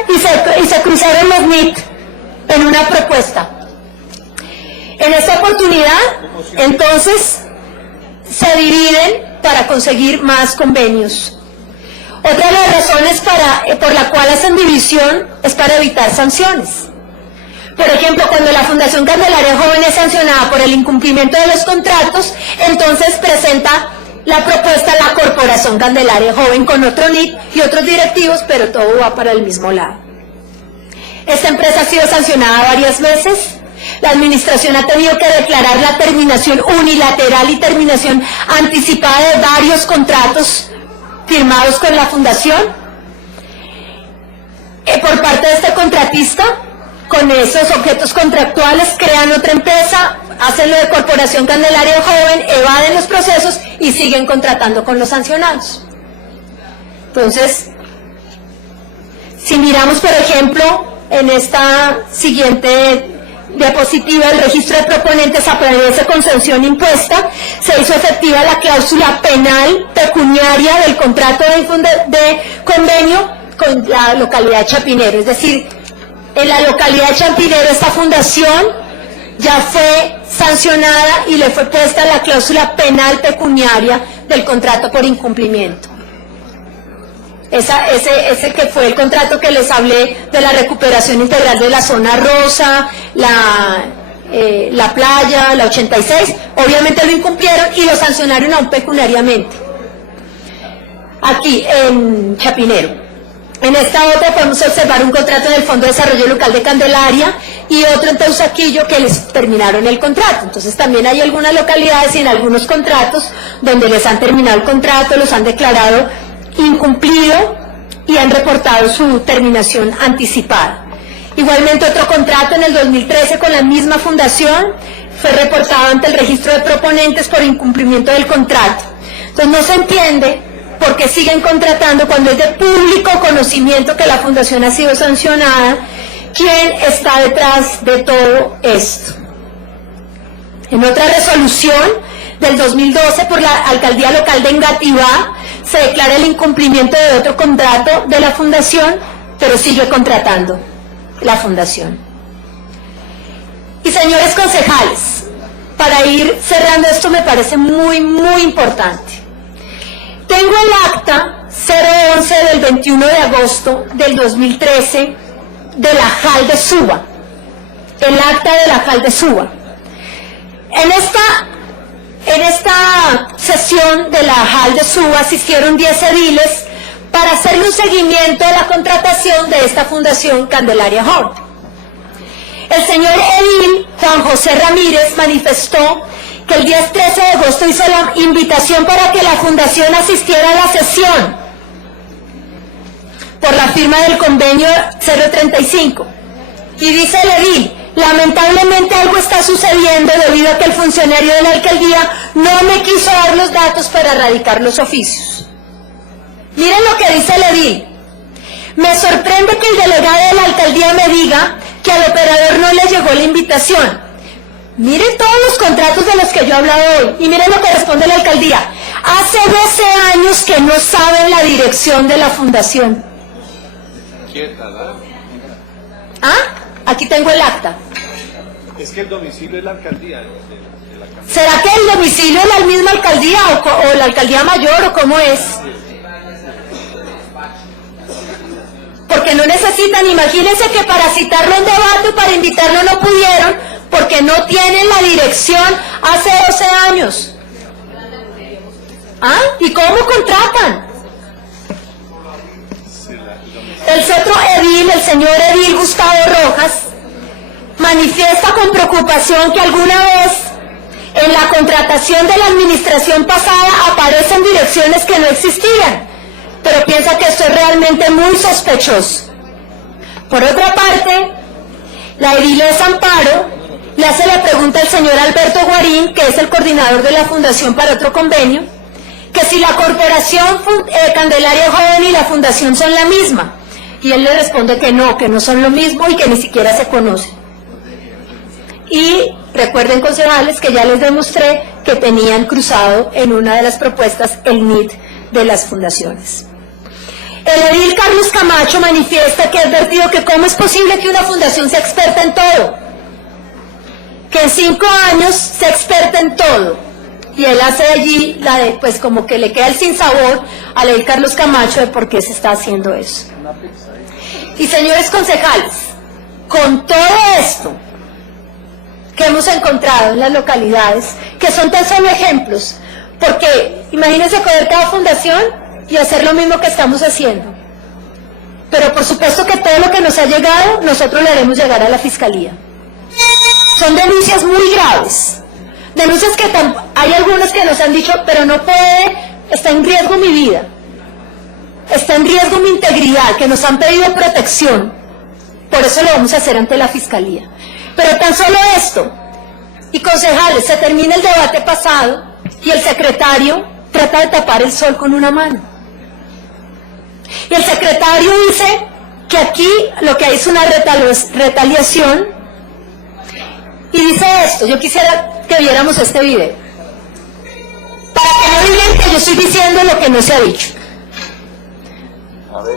y se cruzaron los NIT en una propuesta. En esta oportunidad, entonces, se dividen para conseguir más convenios. Otra de las razones por la cual hacen división es para evitar sanciones. Por ejemplo, cuando la Fundación Candelaria Joven es sancionada por el incumplimiento de los contratos, entonces presenta la propuesta a la Corporación Candelaria Joven con otro NIT y otros directivos, pero todo va para el mismo lado. Esta empresa ha sido sancionada varias veces. La administración ha tenido que declarar la terminación unilateral y terminación anticipada de varios contratos firmados con la fundación. Por parte de este contratista, con esos objetos contractuales, crean otra empresa, hacen lo de Corporación Candelaria Joven, evaden los procesos y siguen contratando con los sancionados. Entonces, si miramos, por ejemplo, en esta siguiente diapositiva, el registro de proponentes aparece con sanción impuesta, se hizo efectiva la cláusula penal pecuniaria del contrato de convenio con la localidad de Chapinero, es decir, en la localidad de Chapinero esta fundación ya fue sancionada y le fue puesta la cláusula penal pecuniaria del contrato por incumplimiento. Ese que fue el contrato que les hablé de la recuperación integral de la zona rosa, la playa, la 86, obviamente lo incumplieron y lo sancionaron aún pecuniariamente. Aquí, en Chapinero. En esta otra podemos observar un contrato del Fondo de Desarrollo Local de Candelaria y otro en Teusaquillo que les terminaron el contrato. Entonces también hay algunas localidades y en algunos contratos donde les han terminado el contrato, los han declarado incumplido y han reportado su terminación anticipada. Igualmente otro contrato en el 2013 con la misma fundación fue reportado ante el registro de proponentes por incumplimiento del contrato. Entonces no se entiende por qué siguen contratando cuando es de público conocimiento que la fundación ha sido sancionada. ¿Quién está detrás de todo esto? En otra resolución del 2012 por la alcaldía local de Engativá se declara el incumplimiento de otro contrato de la fundación, pero sigue contratando la fundación. Y señores concejales, para ir cerrando esto me parece muy importante. Tengo el acta 011 del 21 de agosto del 2013 de la JAL de Suba, el acta de la JAL de Suba. En esta sesión de la JAL de Suba asistieron 10 ediles para hacerle un seguimiento de la contratación de esta Fundación Candelaria Joven. El señor edil Juan José Ramírez manifestó que el día 13 de agosto hizo la invitación para que la fundación asistiera a la sesión por la firma del convenio 035. Y dice el edil: lamentablemente algo está sucediendo debido a que el funcionario de la alcaldía no me quiso dar los datos para erradicar los oficios. Miren lo que dice el edil: me sorprende que el delegado de la alcaldía me diga que al operador no le llegó la invitación. Miren todos los contratos de los que yo he hablado hoy y miren lo que responde la alcaldía: hace 12 años que no saben la dirección de la fundación. ¿Ah? Aquí tengo el acta. Es que el domicilio es la alcaldía de la alcaldía. ¿Será que el domicilio es la misma alcaldía o la alcaldía mayor o cómo es? Porque no necesitan, imagínense que para citarlo en debate o para invitarlo no pudieron porque no tienen la dirección hace 12 años. ¿Ah? ¿Y cómo contratan? El otro edil, el señor edil Gustavo Rojas, manifiesta con preocupación que alguna vez en la contratación de la administración pasada aparecen direcciones que no existían, pero piensa que esto es realmente muy sospechoso. Por otra parte, la edilesa Amparo le hace la pregunta al señor Alberto Guarín, que es el coordinador de la Fundación para otro convenio, que si la Corporación Candelaria Joven y la Fundación son la misma. Y él le responde que no son lo mismo y que ni siquiera se conocen. Y recuerden, concejales, que ya les demostré que tenían cruzado en una de las propuestas el NIT de las fundaciones. El edil Carlos Camacho manifiesta que ha advertido que cómo es posible que una fundación sea experta en todo, que en 5 años sea experta en todo, y él hace allí la de, pues como que le queda el sinsabor al edil Carlos Camacho de por qué se está haciendo eso. Y señores concejales, con todo esto que hemos encontrado en las localidades, que son tan solo ejemplos, porque imagínense coger cada fundación y hacer lo mismo que estamos haciendo. Pero por supuesto que todo lo que nos ha llegado, nosotros le haremos llegar a la Fiscalía. Son denuncias muy graves, denuncias que hay algunos que nos han dicho, pero no puede, está en riesgo mi vida, está en riesgo mi integridad, que nos han pedido protección, por eso lo vamos a hacer ante la Fiscalía. Pero tan solo esto, y concejales, se termina el debate pasado y el secretario trata de tapar el sol con una mano. Y el secretario dice que aquí lo que hay es una retaliación, y dice esto. Yo quisiera que viéramos este video, para que no digan que yo estoy diciendo lo que no se ha dicho. A ver.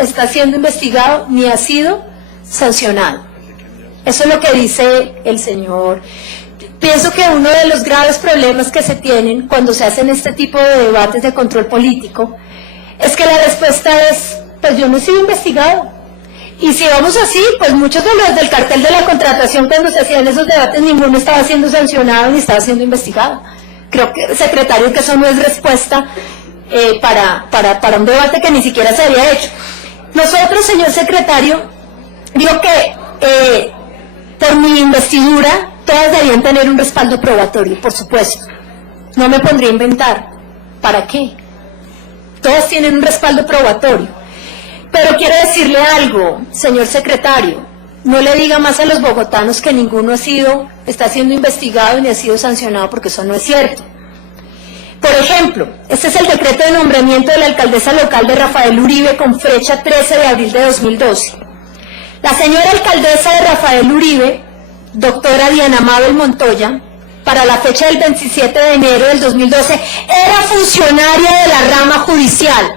Está siendo investigado ni ha sido sancionado. Eso es lo que dice el señor. Pienso que uno de los graves problemas que se tienen cuando se hacen este tipo de debates de control político es que la respuesta es, pues yo no he sido investigado. Y si vamos así, pues muchos de los del cartel de la contratación, cuando se hacían esos debates, ninguno estaba siendo sancionado ni estaba siendo investigado. Creo que, secretario, que eso no es respuesta para un debate que ni siquiera se había hecho. Nosotros, señor secretario, digo que por mi investidura todas debían tener un respaldo probatorio, por supuesto. No me pondría a inventar. ¿Para qué? Todas tienen un respaldo probatorio. Pero quiero decirle algo, señor secretario, no le diga más a los bogotanos que ninguno está siendo investigado ni ha sido sancionado, porque eso no es cierto. Por ejemplo, este es el decreto de nombramiento de la alcaldesa local de Rafael Uribe con fecha 13 de abril de 2012. La señora alcaldesa de Rafael Uribe, doctora Diana Mabel Montoya, para la fecha del 27 de enero del 2012, era funcionaria de la rama judicial.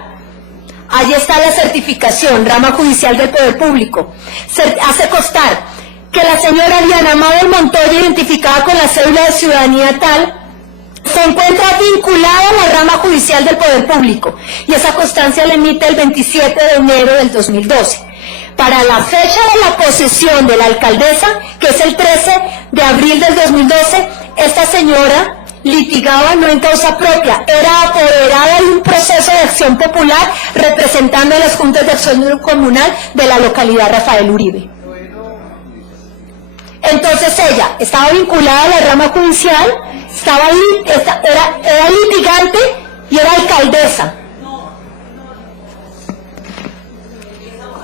Allí está la certificación, rama judicial del Poder Público. Se hace constar que la señora Diana Mabel Montoya, identificada con la cédula de ciudadanía tal, se encuentra vinculada a la rama judicial del Poder Público, y esa constancia la emite el 27 de enero del 2012. Para la fecha de la posesión de la alcaldesa, que es el 13 de abril del 2012, esta señora litigaba no en causa propia, era apoderada de un proceso de acción popular representando a las juntas de acción comunal de la localidad Rafael Uribe. Entonces ella estaba vinculada a la rama judicial, era litigante y era alcaldesa.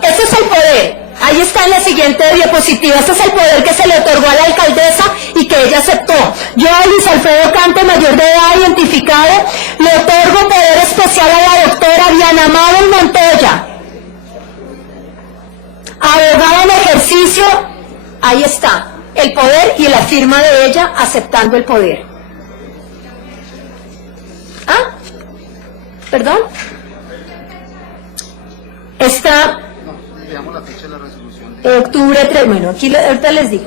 Ese es el poder. Ahí está en la siguiente diapositiva. Este es el poder que se le otorgó a la alcaldesa y que ella aceptó. Yo, Luis Alfredo Cante, mayor de edad identificado, le otorgo poder especial a la doctora Diana Mabel Montoya, abogada en ejercicio. Ahí está el poder y la firma de ella aceptando el poder. ¿Ah? ¿Perdón? Está... Veamos la fecha de la resolución. Octubre 3, bueno, aquí ahorita les digo.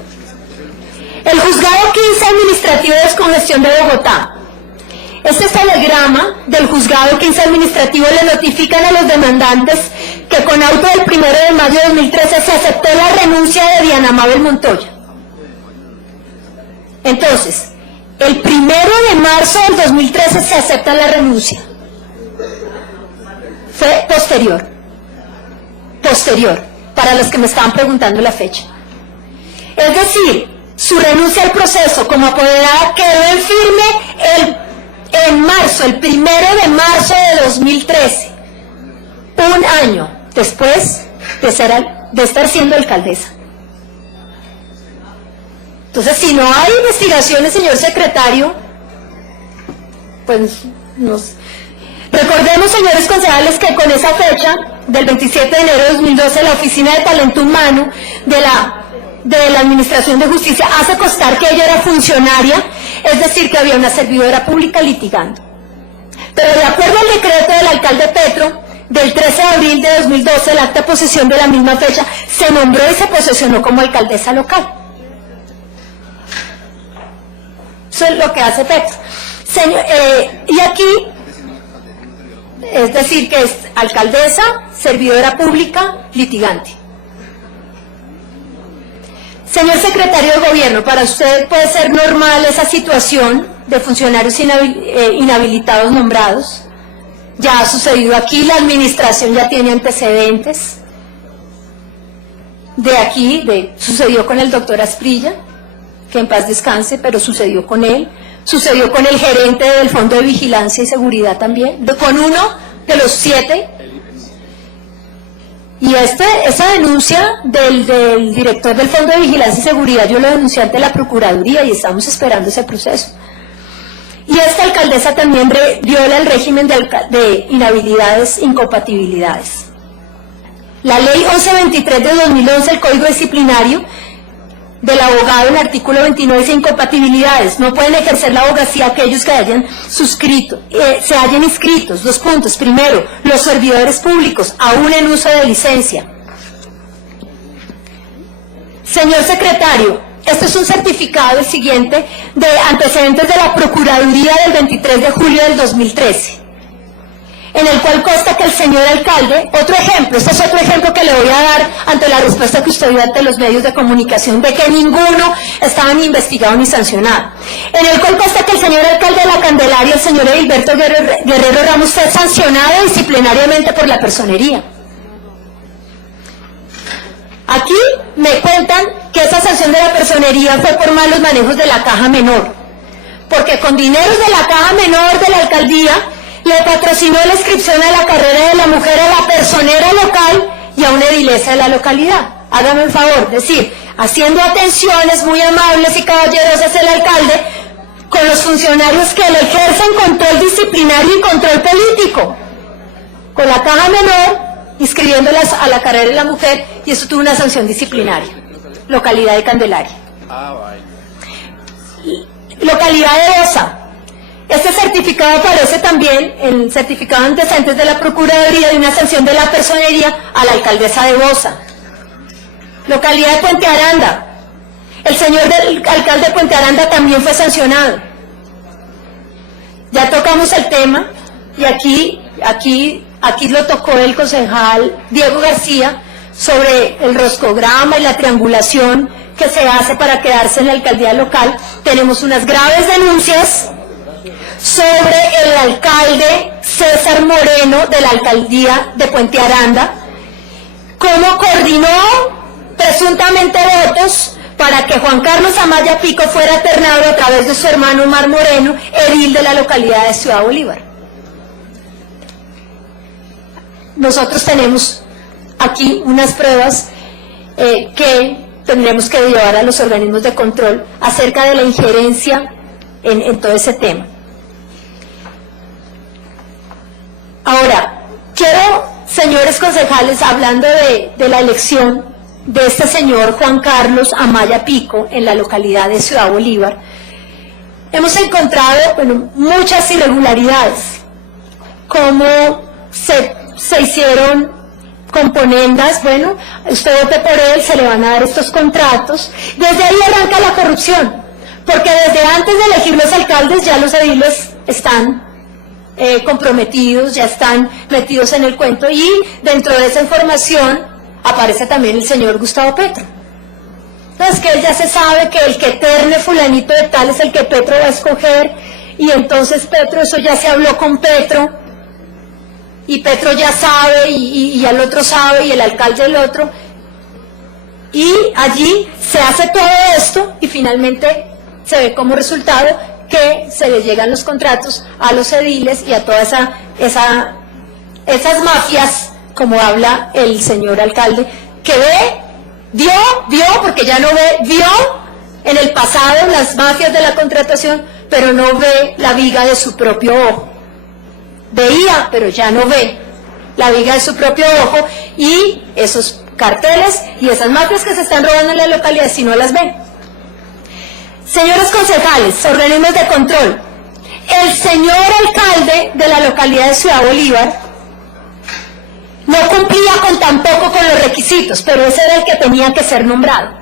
El Juzgado 15 Administrativo de Descongestión de Bogotá. Este telegrama del Juzgado 15 Administrativo le notifican a los demandantes que con auto del 1 de mayo de 2013 se aceptó la renuncia de Diana Mabel Montoya. Entonces, el 1 de marzo del 2013 se acepta la renuncia. Fue posterior, para los que me estaban preguntando la fecha. Es decir, su renuncia al proceso como apoderada quedó en firme en marzo, el 1 de marzo de 2013, un año después de estar siendo alcaldesa. Entonces, si no hay investigaciones, señor secretario, pues recordemos, señores concejales, que con esa fecha, del 27 de enero de 2012, la Oficina de Talento Humano de la Administración de Justicia hace constar que ella era funcionaria, es decir, que había una servidora pública litigando. Pero de acuerdo al decreto del alcalde Petro, del 13 de abril de 2012, el acta de posesión de la misma fecha, se nombró y se posesionó como alcaldesa local. Eso es lo que hace Petro. Y aquí, es decir, que es alcaldesa, servidora pública, litigante. Señor secretario de Gobierno, ¿para usted puede ser normal esa situación de funcionarios inhabilitados nombrados? Ya ha sucedido aquí, la administración ya tiene antecedentes. Sucedió con el doctor Asprilla, que en paz descanse, pero sucedió con él. Sucedió con el gerente del Fondo de Vigilancia y Seguridad también, con uno de los 7. Y esa denuncia del director del Fondo de Vigilancia y Seguridad, yo lo denuncié ante la Procuraduría y estamos esperando ese proceso. Y esta alcaldesa también viola el régimen de inhabilidades, incompatibilidades. La ley 1123 de 2011, el Código Disciplinario del abogado, en el artículo 29 dice incompatibilidades. No pueden ejercer la abogacía aquellos que se hayan inscritos. 2 puntos. Primero, los servidores públicos, aún en uso de licencia. Señor secretario, este es un certificado, el siguiente, de antecedentes de la Procuraduría del 23 de julio del 2013. En el cual consta que el señor alcalde, este es otro ejemplo que le voy a dar ante la respuesta que usted dio ante los medios de comunicación, de que ninguno estaba ni investigado ni sancionado. En el cual consta que el señor alcalde de La Candelaria, el señor Edilberto Guerrero Ramos, fue sancionado disciplinariamente por la personería. Aquí me cuentan que esa sanción de la personería fue por malos manejos de la caja menor, porque con dineros de la caja menor de la alcaldía le patrocinó la inscripción a la carrera de la mujer a la personera local y a una edilesa de la localidad. Hágame el favor, decir, haciendo atenciones muy amables y caballerosas el alcalde con los funcionarios que le ejercen control disciplinario y control político, con la caja menor, inscribiéndolas a la carrera de la mujer, y eso tuvo una sanción disciplinaria. Localidad de Candelaria. Localidad de Osa. Este certificado aparece también en el certificado de antecedentes de la Procuraduría de una sanción de la personería a la alcaldesa de Bosa. Localidad de Puente Aranda. El señor del alcalde de Puente Aranda también fue sancionado. Ya tocamos el tema y aquí lo tocó el concejal Diego García sobre el roscograma y la triangulación que se hace para quedarse en la alcaldía local. Tenemos unas graves denuncias sobre el alcalde César Moreno de la alcaldía de Puente Aranda, cómo coordinó presuntamente votos para que Juan Carlos Amaya Pico fuera ternado a través de su hermano Omar Moreno, edil de la localidad de Ciudad Bolívar. Nosotros tenemos aquí unas pruebas que tendremos que llevar a los organismos de control acerca de la injerencia en todo ese tema. Ahora, quiero, señores concejales, hablando de la elección de este señor Juan Carlos Amaya Pico en la localidad de Ciudad Bolívar, hemos encontrado muchas irregularidades, como se hicieron componendas. Bueno, usted vote por él, se le van a dar estos contratos. Desde ahí arranca la corrupción, porque desde antes de elegir los alcaldes ya los ediles están comprometidos, ya están metidos en el cuento, y dentro de esa información aparece también el señor Gustavo Petro. Entonces, que él ya se sabe que el que terne fulanito de tal es el que Petro va a escoger, y entonces Petro, eso ya se habló con Petro, y Petro ya sabe, y el otro sabe, y el alcalde el otro, y allí se hace todo esto, y finalmente se ve como resultado que se le llegan los contratos a los ediles y a todas esas mafias, como habla el señor alcalde, que vio, porque ya no vio en el pasado las mafias de la contratación, pero no ve la viga de su propio ojo. Veía, pero ya no ve la viga de su propio ojo, y esos carteles y esas mafias que se están robando en la localidad, si no las ven. Señores concejales, organismos de control, el señor alcalde de la localidad de Ciudad Bolívar no cumplía tampoco con los requisitos, pero ese era el que tenía que ser nombrado,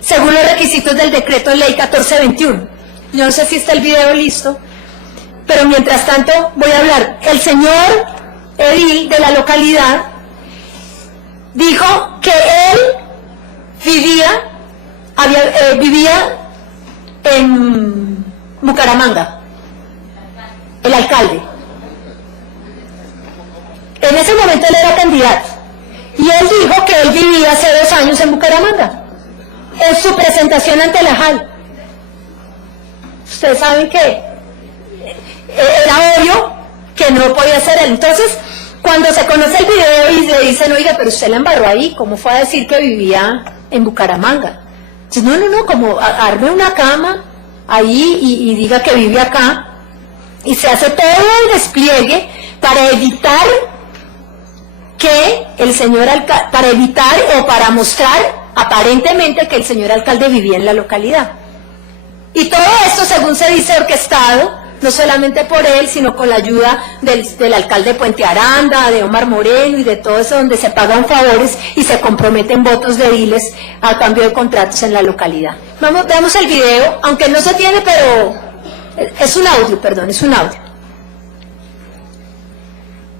según los requisitos del decreto de ley 1421. Yo no sé si está el video listo, pero mientras tanto voy a hablar. El señor edil de la localidad dijo que él vivía en Bucaramanga, el alcalde. En ese momento él era candidato, y él dijo que él vivía hace 2 años en Bucaramanga, en su presentación ante la JAL. Ustedes saben que era obvio que no podía ser él. Entonces, cuando se conoce el video y le dicen, oiga, pero usted la embarró ahí, ¿cómo fue a decir que vivía en Bucaramanga? Dice, no, como arme una cama ahí y diga que vive acá, y se hace todo el despliegue para evitar que el señor alcalde, para evitar o para mostrar aparentemente que el señor alcalde vivía en la localidad. Y todo esto, según se dice, orquestado no solamente por él, sino con la ayuda del alcalde de Puente Aranda, de Omar Moreno y de todo eso, donde se pagan favores y se comprometen votos de ediles a cambio de contratos en la localidad. Veamos el video, aunque no se tiene, pero es un audio, perdón, es un audio.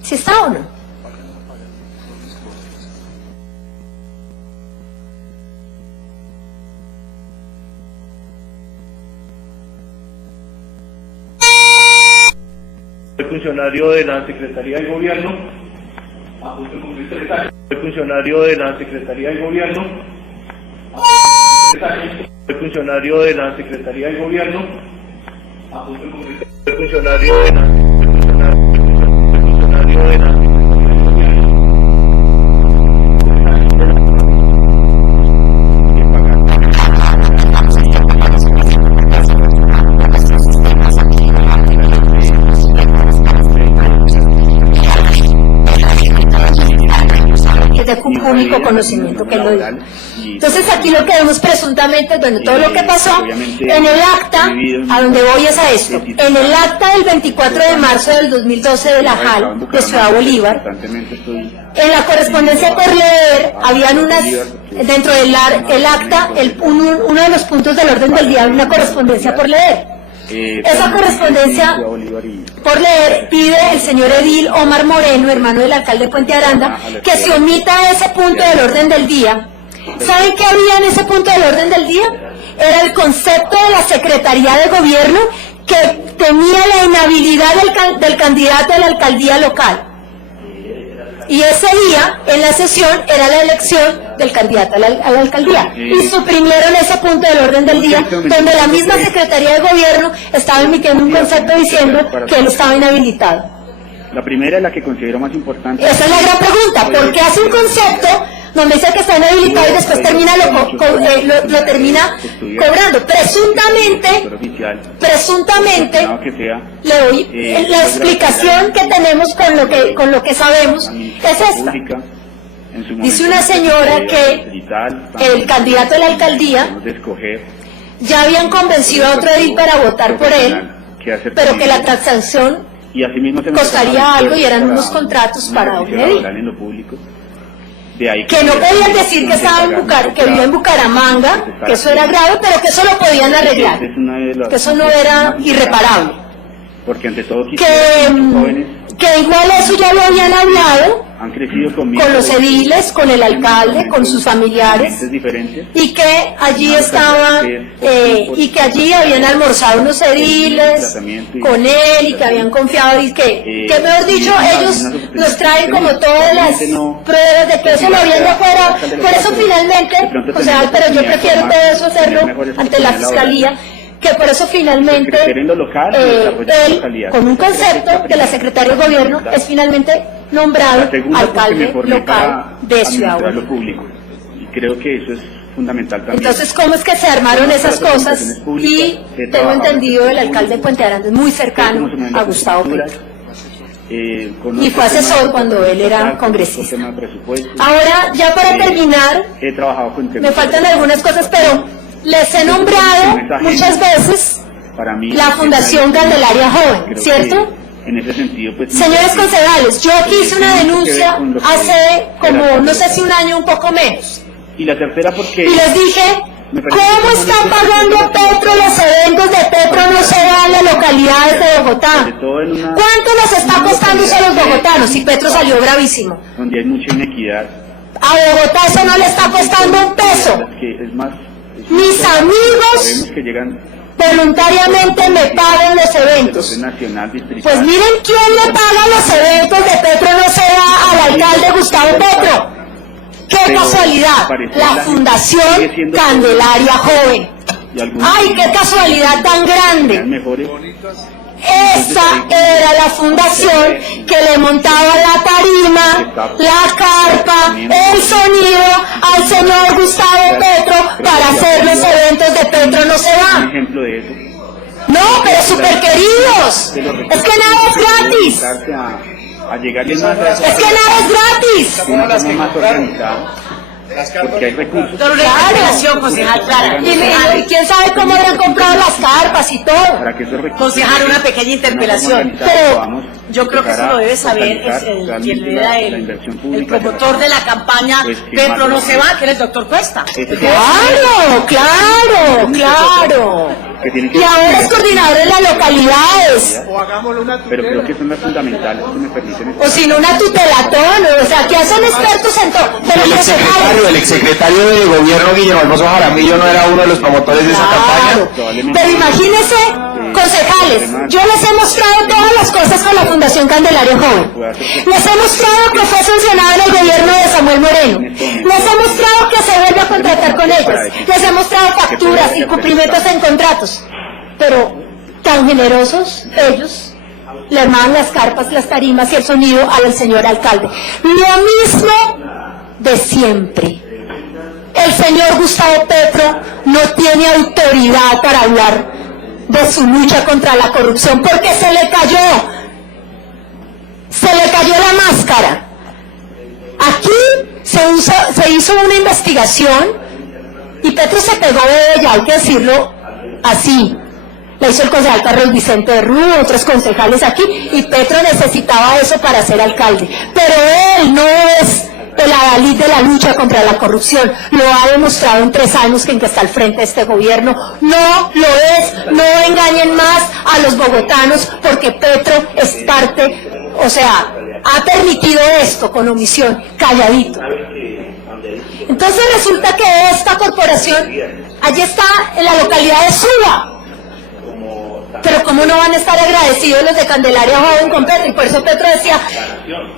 ¿Sí está o no? Soy funcionario de la Secretaría del Gobierno. Soy funcionario de la Secretaría del Gobierno. Soy funcionario de la Secretaría del Gobierno. Soy funcionario de la un único conocimiento que lo diga. Entonces aquí lo que vemos presuntamente, bueno, todo lo que pasó en el acta, a donde voy es a esto, en el acta del 24 de marzo del 2012 de la JAL de Ciudad Bolívar, en la correspondencia por leer, habían unas, dentro del acta, uno de los puntos del orden del día, una correspondencia por leer. Esa correspondencia por leer pide el señor edil Omar Moreno, hermano del alcalde de Puente Aranda, que se omita ese punto del orden del día. ¿Saben qué había en ese punto del orden del día? Era el concepto de la Secretaría de Gobierno, que tenía la inhabilidad del candidato a la alcaldía local. Y ese día, en la sesión, era la elección del candidato a la alcaldía. Y suprimieron ese punto del orden del día, donde la misma Secretaría de Gobierno estaba emitiendo un concepto diciendo que él estaba inhabilitado. La primera es la que considero más importante. Esa es la gran pregunta. ¿Por qué hace un concepto donde dice que está inhabilitado y después termina lo termina cobrando? Presuntamente, le doy la explicación que tenemos con lo que sabemos es esta. Dice una señora que el candidato a la alcaldía ya habían convencido a otro edil para votar por él, pero que la transacción costaría algo y eran unos contratos para un edil. Que no podían decir que estaba que vivía en Bucaramanga, que eso era grave, pero que eso lo podían arreglar, que eso no era irreparable. Porque ante todo que igual eso ya lo habían hablado con los ediles, con el alcalde, con sus familiares, y que allí estaban, y que allí habían almorzado unos ediles con él, y que habían confiado, y que mejor dicho, ellos nos traen como todas las pruebas de que eso lo habían de afuera. Por eso finalmente, o sea, pero yo prefiero todo eso hacerlo ante la fiscalía, que por eso finalmente él, con un concepto de la Secretaría de Gobierno, es finalmente nombrado alcalde local de Ciudad Público. Y creo que eso es fundamental también. Entonces, ¿cómo es que se armaron esas cosas? Y tengo entendido el alcalde de Puente Aranda es muy cercano a Gustavo Petro. Y fue asesor cuando él era congresista. Ahora, ya para terminar, me faltan algunas cosas, pero les he nombrado muchas veces la Fundación Candelaria Joven, ¿cierto? En ese sentido, pues, señores concejales, yo aquí hice una denuncia hace como, no sé si un año, un poco menos. Y la tercera porque... Y les dije, ¿cómo están pagando Petro los eventos de Petro no se va a las localidades de Bogotá? ¿Cuánto nos está costando eso a los bogotanos? Y Petro salió bravísimo. Donde hay mucha inequidad. A Bogotá eso no le está costando un peso. Es más, mis amigos voluntariamente me pagan los eventos. Pues miren quién le paga los eventos de Petro no se va al alcalde Gustavo Petro. ¡Qué casualidad! La Fundación Candelaria Joven. ¡Ay, qué casualidad tan grande! Esa era la fundación que le montaba la tarima, la carpa, el sonido al señor Gustavo Petro para hacer los eventos de Petro no se va. No, pero súper queridos. Es que nada es gratis. Es que nada es gratis. Porque hay recursos. Relación, concejal Clara. Y quién sabe cómo habrán comprado las carpas y todo. Concejal, una pequeña interpelación. Pero yo creo que eso lo debe saber quien era el promotor de la campaña Petro no se va, que era el doctor Cuesta. Claro, claro, claro. Y ahora es coordinador de las localidades. Pero creo que son las fundamentales que me permiten. O si no, una tutelatón, o sea, que son expertos en todo. Pero el exsecretario de Gobierno, Guillermo Alfonso Jaramillo, no era uno de los promotores de esa campaña. Pero imagínense, concejales, yo les he mostrado todas las cosas con la Fundación Candelaria Joven. Les he mostrado que fue sancionado en el gobierno de Samuel Moreno. Les he mostrado que se vuelve a contratar con ellos. Les he mostrado facturas y cumplimientos en contratos. Pero tan generosos ellos, le armaban las carpas, las tarimas y el sonido al señor alcalde. Lo mismo de siempre. El señor Gustavo Petro no tiene autoridad para hablar de su lucha contra la corrupción porque se le cayó la máscara. Aquí se hizo una investigación y Petro se pegó de ella, hay que decirlo así. La hizo el concejal Carlos Vicente de Rú, otros concejales aquí, y Petro necesitaba eso para ser alcalde. Pero él no es el adalid de la lucha contra la corrupción. Lo ha demostrado en 3 años en que está al frente de este gobierno. No lo es. No engañen más a los bogotanos porque Petro es parte, o sea, ha permitido esto con omisión, calladito. Entonces resulta que esta corporación, allí está en la localidad de Suba. Pero ¿cómo no van a estar agradecidos los de Candelaria Joven con Petro? Y por eso Petro decía,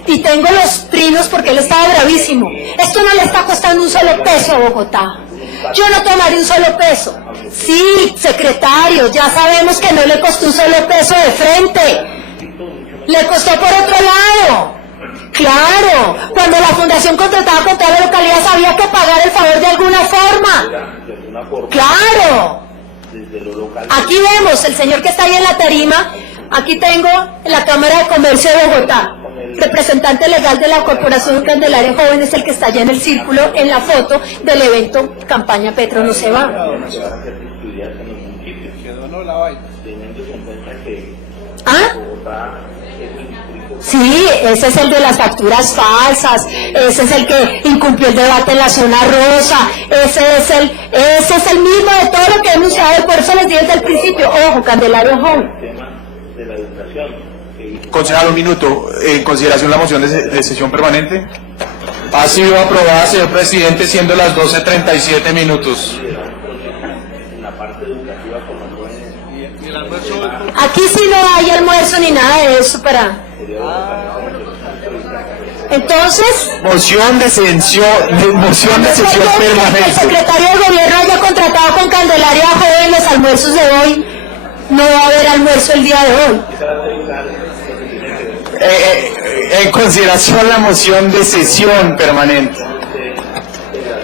y tengo los trinos porque él estaba bravísimo. Esto no le está costando un solo peso a Bogotá. Yo no tomaré un solo peso. Sí, secretario, ya sabemos que no le costó un solo peso de frente. Le costó por otro lado. Claro, cuando la fundación contrataba con toda la localidad había que pagar el favor de alguna forma. Claro. Aquí vemos el señor que está ahí en la tarima. Aquí tengo en la Cámara de Comercio de Bogotá. Representante legal de la Corporación Candelaria Joven es el que está allá en el círculo en la foto del evento Campaña Petro no se va. ¿Ah? Sí, ese es el de las facturas falsas, ese es el que incumplió el debate en la zona rosa, ese es el mismo de todo lo que he denunciado, y por eso les dije desde el principio, ojo, Candelaria Joven. Concejal, un minuto. En consideración la moción de sesión permanente. Ha sido aprobada, señor presidente, siendo las 12:37 minutos. Aquí sí no hay almuerzo ni nada de eso para... Entonces... Moción de sesión permanente. El secretario de gobierno haya contratado con Candelaria Joven los almuerzos de hoy. No va a haber almuerzo el día de hoy. En consideración la moción de sesión permanente.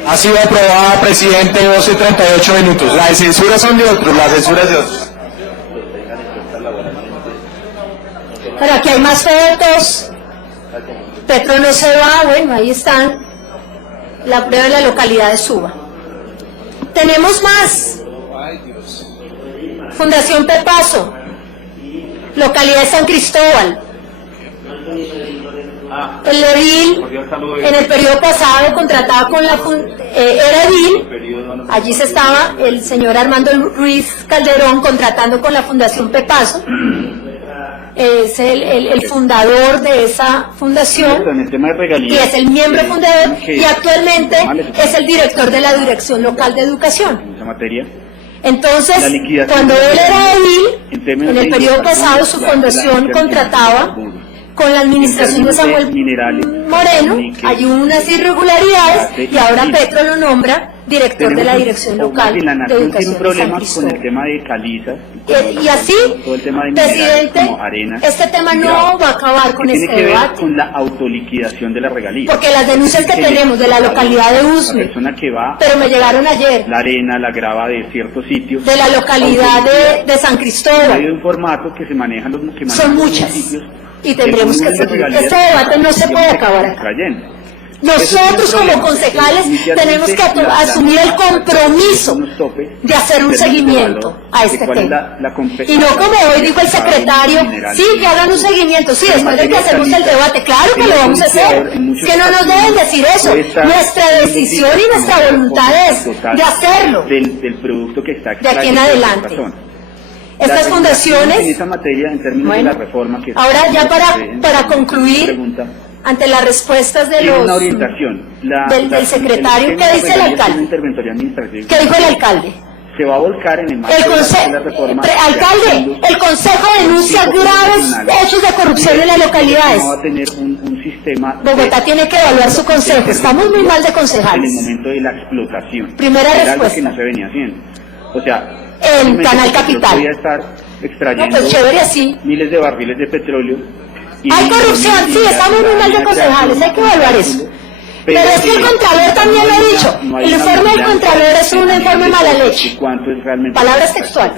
Ha sido aprobada, presidente, 12:38 minutos. Las censuras son de otros, las censuras de otros. Pero aquí hay más fotos. Petro no se va, bueno, ahí están. La prueba en la localidad de Suba. Tenemos más. Fundación Pepaso, localidad de San Cristóbal. El edil, en el periodo pasado, contratado con la era edil, allí se estaba el señor Armando Ruiz Calderón contratando con la Fundación Pepaso. Es el fundador de esa fundación y es el miembro fundador y actualmente es el director de la Dirección Local de Educación. Entonces, cuando él era edil, en el periodo pasado su fundación contrataba con la administración de Samuel Moreno, hay unas irregularidades y ahora Petro lo nombra director de la Dirección Local de Educación de San Cristóbal. Y así, presidente, este tema no va a acabar con este debate. Con la autoliquidación de la regalía. Porque las denuncias que tenemos de la localidad de Usme, pero me llegaron ayer, la arena, la grava de ciertos sitios, de la localidad de San Cristóbal, hay un formato que se maneja son muchas. Y tendremos que seguir. Este debate no se puede acabar acá. Nosotros como concejales tenemos que asumir el compromiso de hacer un seguimiento a este tema. Y no como hoy dijo el secretario, sí, que hagan un seguimiento, sí, después de que hacemos el debate, claro que lo vamos a hacer, que no nos deben decir eso. Nuestra decisión y nuestra voluntad es de hacerlo de aquí en adelante. Estas fundaciones, bueno, ahora ya para concluir, ante las respuestas de los del secretario, ¿qué dice el alcalde? ¿Qué dijo el alcalde? Se va a volcar en el marco de la reforma. Alcalde, el Consejo denuncia graves hechos de corrupción en las localidades. No va a tener un sistema. Bogotá tiene que evaluar su consejo. Estamos muy mal de concejales. En el momento de la explotación. Primera respuesta. Que no se venía haciendo. O sea, en Canal Capital. Voy a estar extrayendo chévere así. miles de barriles de petróleo. Hay corrupción, sí, estamos muy mal de concejales, hay que evaluar eso. Pero es que el Contralor también lo ha dicho. El informe del Contralor es un informe mala leche. Palabras textuales.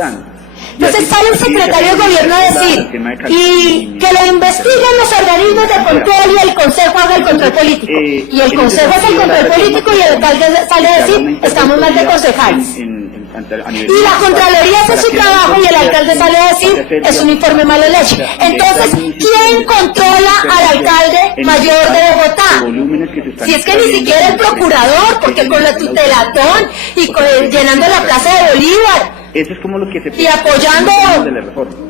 Entonces sale el secretario de gobierno a decir y que lo investiguen los organismos de control y el Consejo haga el control político. Y el Consejo hace el control político y el alcalde sale a decir estamos mal de concejales. Y la Contraloría hace su trabajo y el alcalde sale a decir es un informe mala leche. Entonces, ¿quién controla al alcalde mayor de Bogotá? Si es que ni siquiera el procurador, porque con la tutelatón y llenando la plaza de Bolívar eso es como lo que se y apoyando,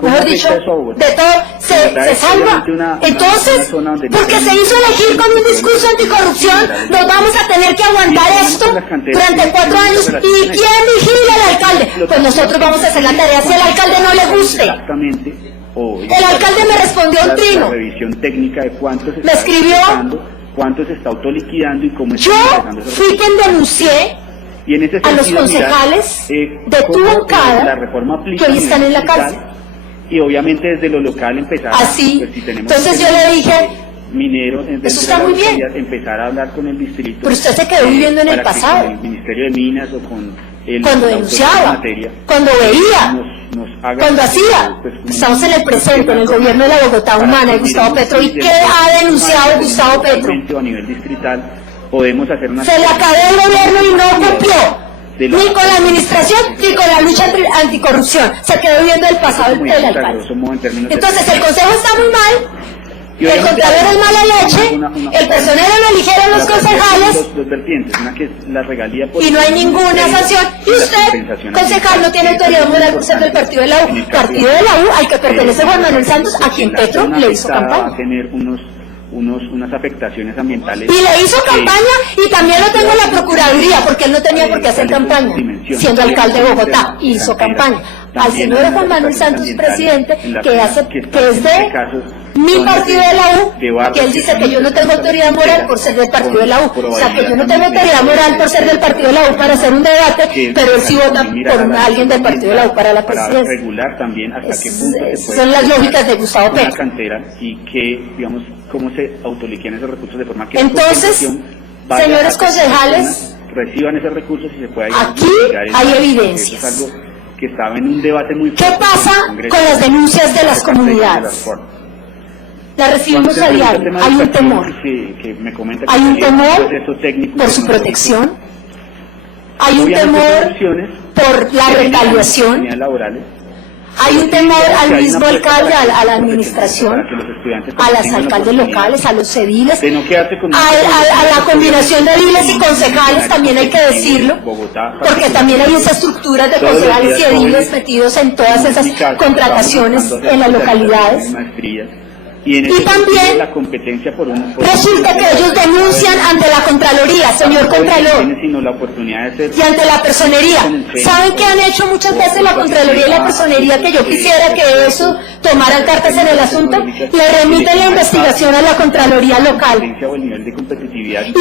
mejor dicho, de todo, se salva. Entonces, porque se hizo elegir con un discurso anticorrupción, nos vamos a tener que aguantar esto durante 4 años. ¿Y quién vigila al alcalde? Pues nosotros vamos a hacer la tarea si al alcalde no le guste. El alcalde me respondió un trino. Revisión técnica de cuánto se me escribió, cuánto se está autoliquidando y cómo está. Yo fui quien denuncié y en ese a los concejales de tu bancada que hoy están en la cárcel. Y obviamente desde lo local empezar así. Pues, si tenemos entonces yo le dije, mineros, eso está muy bien, empezar a hablar con el distrito. Pero usted se quedó viviendo en el pasado. Con el Ministerio de Minas o con el cuando denunciaba, cuando veía, cuando hacía. Estamos en el presente, en el gobierno de la Bogotá humana de Gustavo Petro. ¿Y qué ha denunciado Gustavo Petro? A nivel distrital podemos hacer una... Se le acabó el gobierno y no cumplió. Ni con la administración ni con la lucha anticorrupción. Se quedó viviendo el pasado del alcalde. Entonces el consejo está muy mal, el contralor es mala leche, el personero lo eligieron los concejales dos vertientes, una que es la regalía y no hay ninguna sanción. Y usted, concejal, no tiene autoridad moral por ser del partido de la U. Partido de la U al que pertenece Juan Manuel Santos, a quien Petro le hizo campaña. Unas afectaciones ambientales. Y le hizo campaña y también lo tengo en la Procuraduría, porque él no tenía por qué hacer campaña, siendo alcalde de Bogotá, hizo campaña. Al señor Juan Manuel Santos, presidente, que es de mi partido de la U, que él dice que yo no tengo autoridad moral por ser del partido de la U. O sea, que yo no tengo autoridad moral por ser del partido de la U para hacer un debate, pero él sí vota por alguien del partido de la U para la presidencia. Regular también hasta qué punto son las lógicas de Gustavo Petro. Cantera y que, digamos, cómo se autoliquidan esos recursos de forma que entonces, señores concejales, reciban esos recursos y se pueda aquí hay evidencias. Es algo que estaba en un debate muy fuerte. ¿Qué pasa con las denuncias de las comunidades? Las recibimos a diario. Hay un temor. Hay un temor por su protección. Hay un temor por la retaliación. Hay un temor al mismo alcalde, a la administración, a las alcaldes locales, a los ediles, a la combinación de ediles y concejales, también hay que decirlo, porque también hay esas estructuras de concejales y ediles metidos en todas esas contrataciones en las localidades. Y también resulta que ellos denuncian ante la Contraloría, señor Contralor, y ante la Personería. ¿Saben qué han hecho muchas veces la Contraloría y la Personería? Que yo quisiera que eso tomaran cartas en el asunto. Le remiten la investigación a la Contraloría local y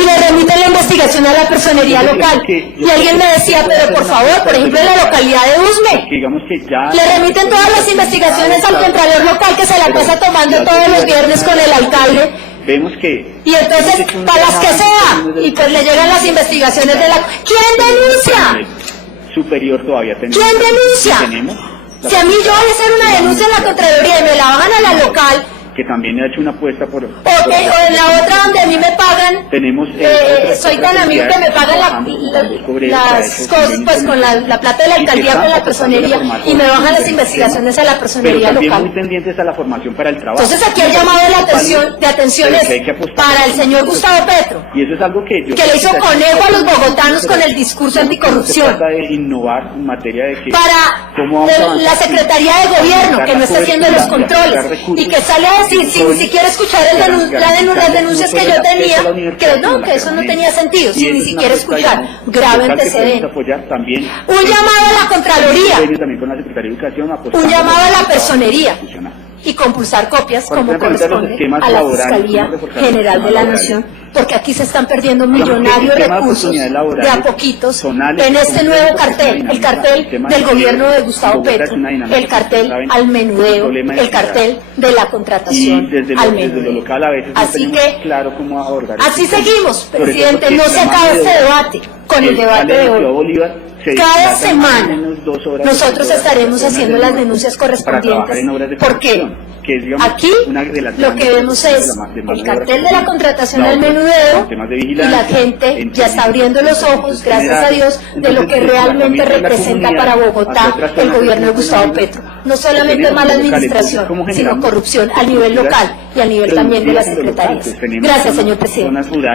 le remiten la investigación a la Personería local. Y alguien me decía, pero por favor, por ejemplo en la localidad de Usme, le remiten todas las investigaciones al Contralor local, que se la pasa tomando todos los viernes con el alcalde. Vemos que... Y entonces, para las que sea, y pues le llegan las investigaciones de la... ¿Quién denuncia? Superior todavía tenemos. ¿Quién denuncia? Si a mí yo voy a hacer una denuncia en la Contraloría y me la bajan a la local... que también he hecho una apuesta por... o en la otra donde a mí me pagan... Tenemos... soy tan amigo que me pagan las cosas, pues con la plata de la alcaldía, con la personería, y me bajan las investigaciones a la personería local. Muy pendientes a la formación para el trabajo. Entonces aquí el llamado de atención es para el señor Gustavo Petro, y eso es algo que le hizo conejo a los bogotanos con el discurso anticorrupción. Se trata de innovar en materia de que... para la Secretaría de Gobierno, que no está haciendo los controles, y que sale a decir, sin ni siquiera escuchar las denuncias que yo tenía, que eso no tenía sentido, sin ni siquiera escuchar. Grave antecedente. Un llamado a la Contraloría, un llamado a la Personería, y compulsar copias como corresponde a la Fiscalía General de la Nación, porque aquí se están perdiendo millonarios recursos de a poquitos en este nuevo cartel, el cartel del gobierno de Gustavo Petro, el cartel al menudeo, el cartel de la contratación al menudeo. Así que, así seguimos, presidente, no se acaba este debate con el debate de hoy. Cada semana nosotros estaremos haciendo las denuncias correspondientes, porque aquí lo que vemos es el cartel de la contratación al menudeo, y la gente ya está abriendo los ojos, gracias a Dios, de lo que realmente representa para Bogotá el gobierno de Gustavo Petro. No solamente mala administración, sino corrupción a nivel local y a nivel también de las secretarías. Gracias, señor presidente.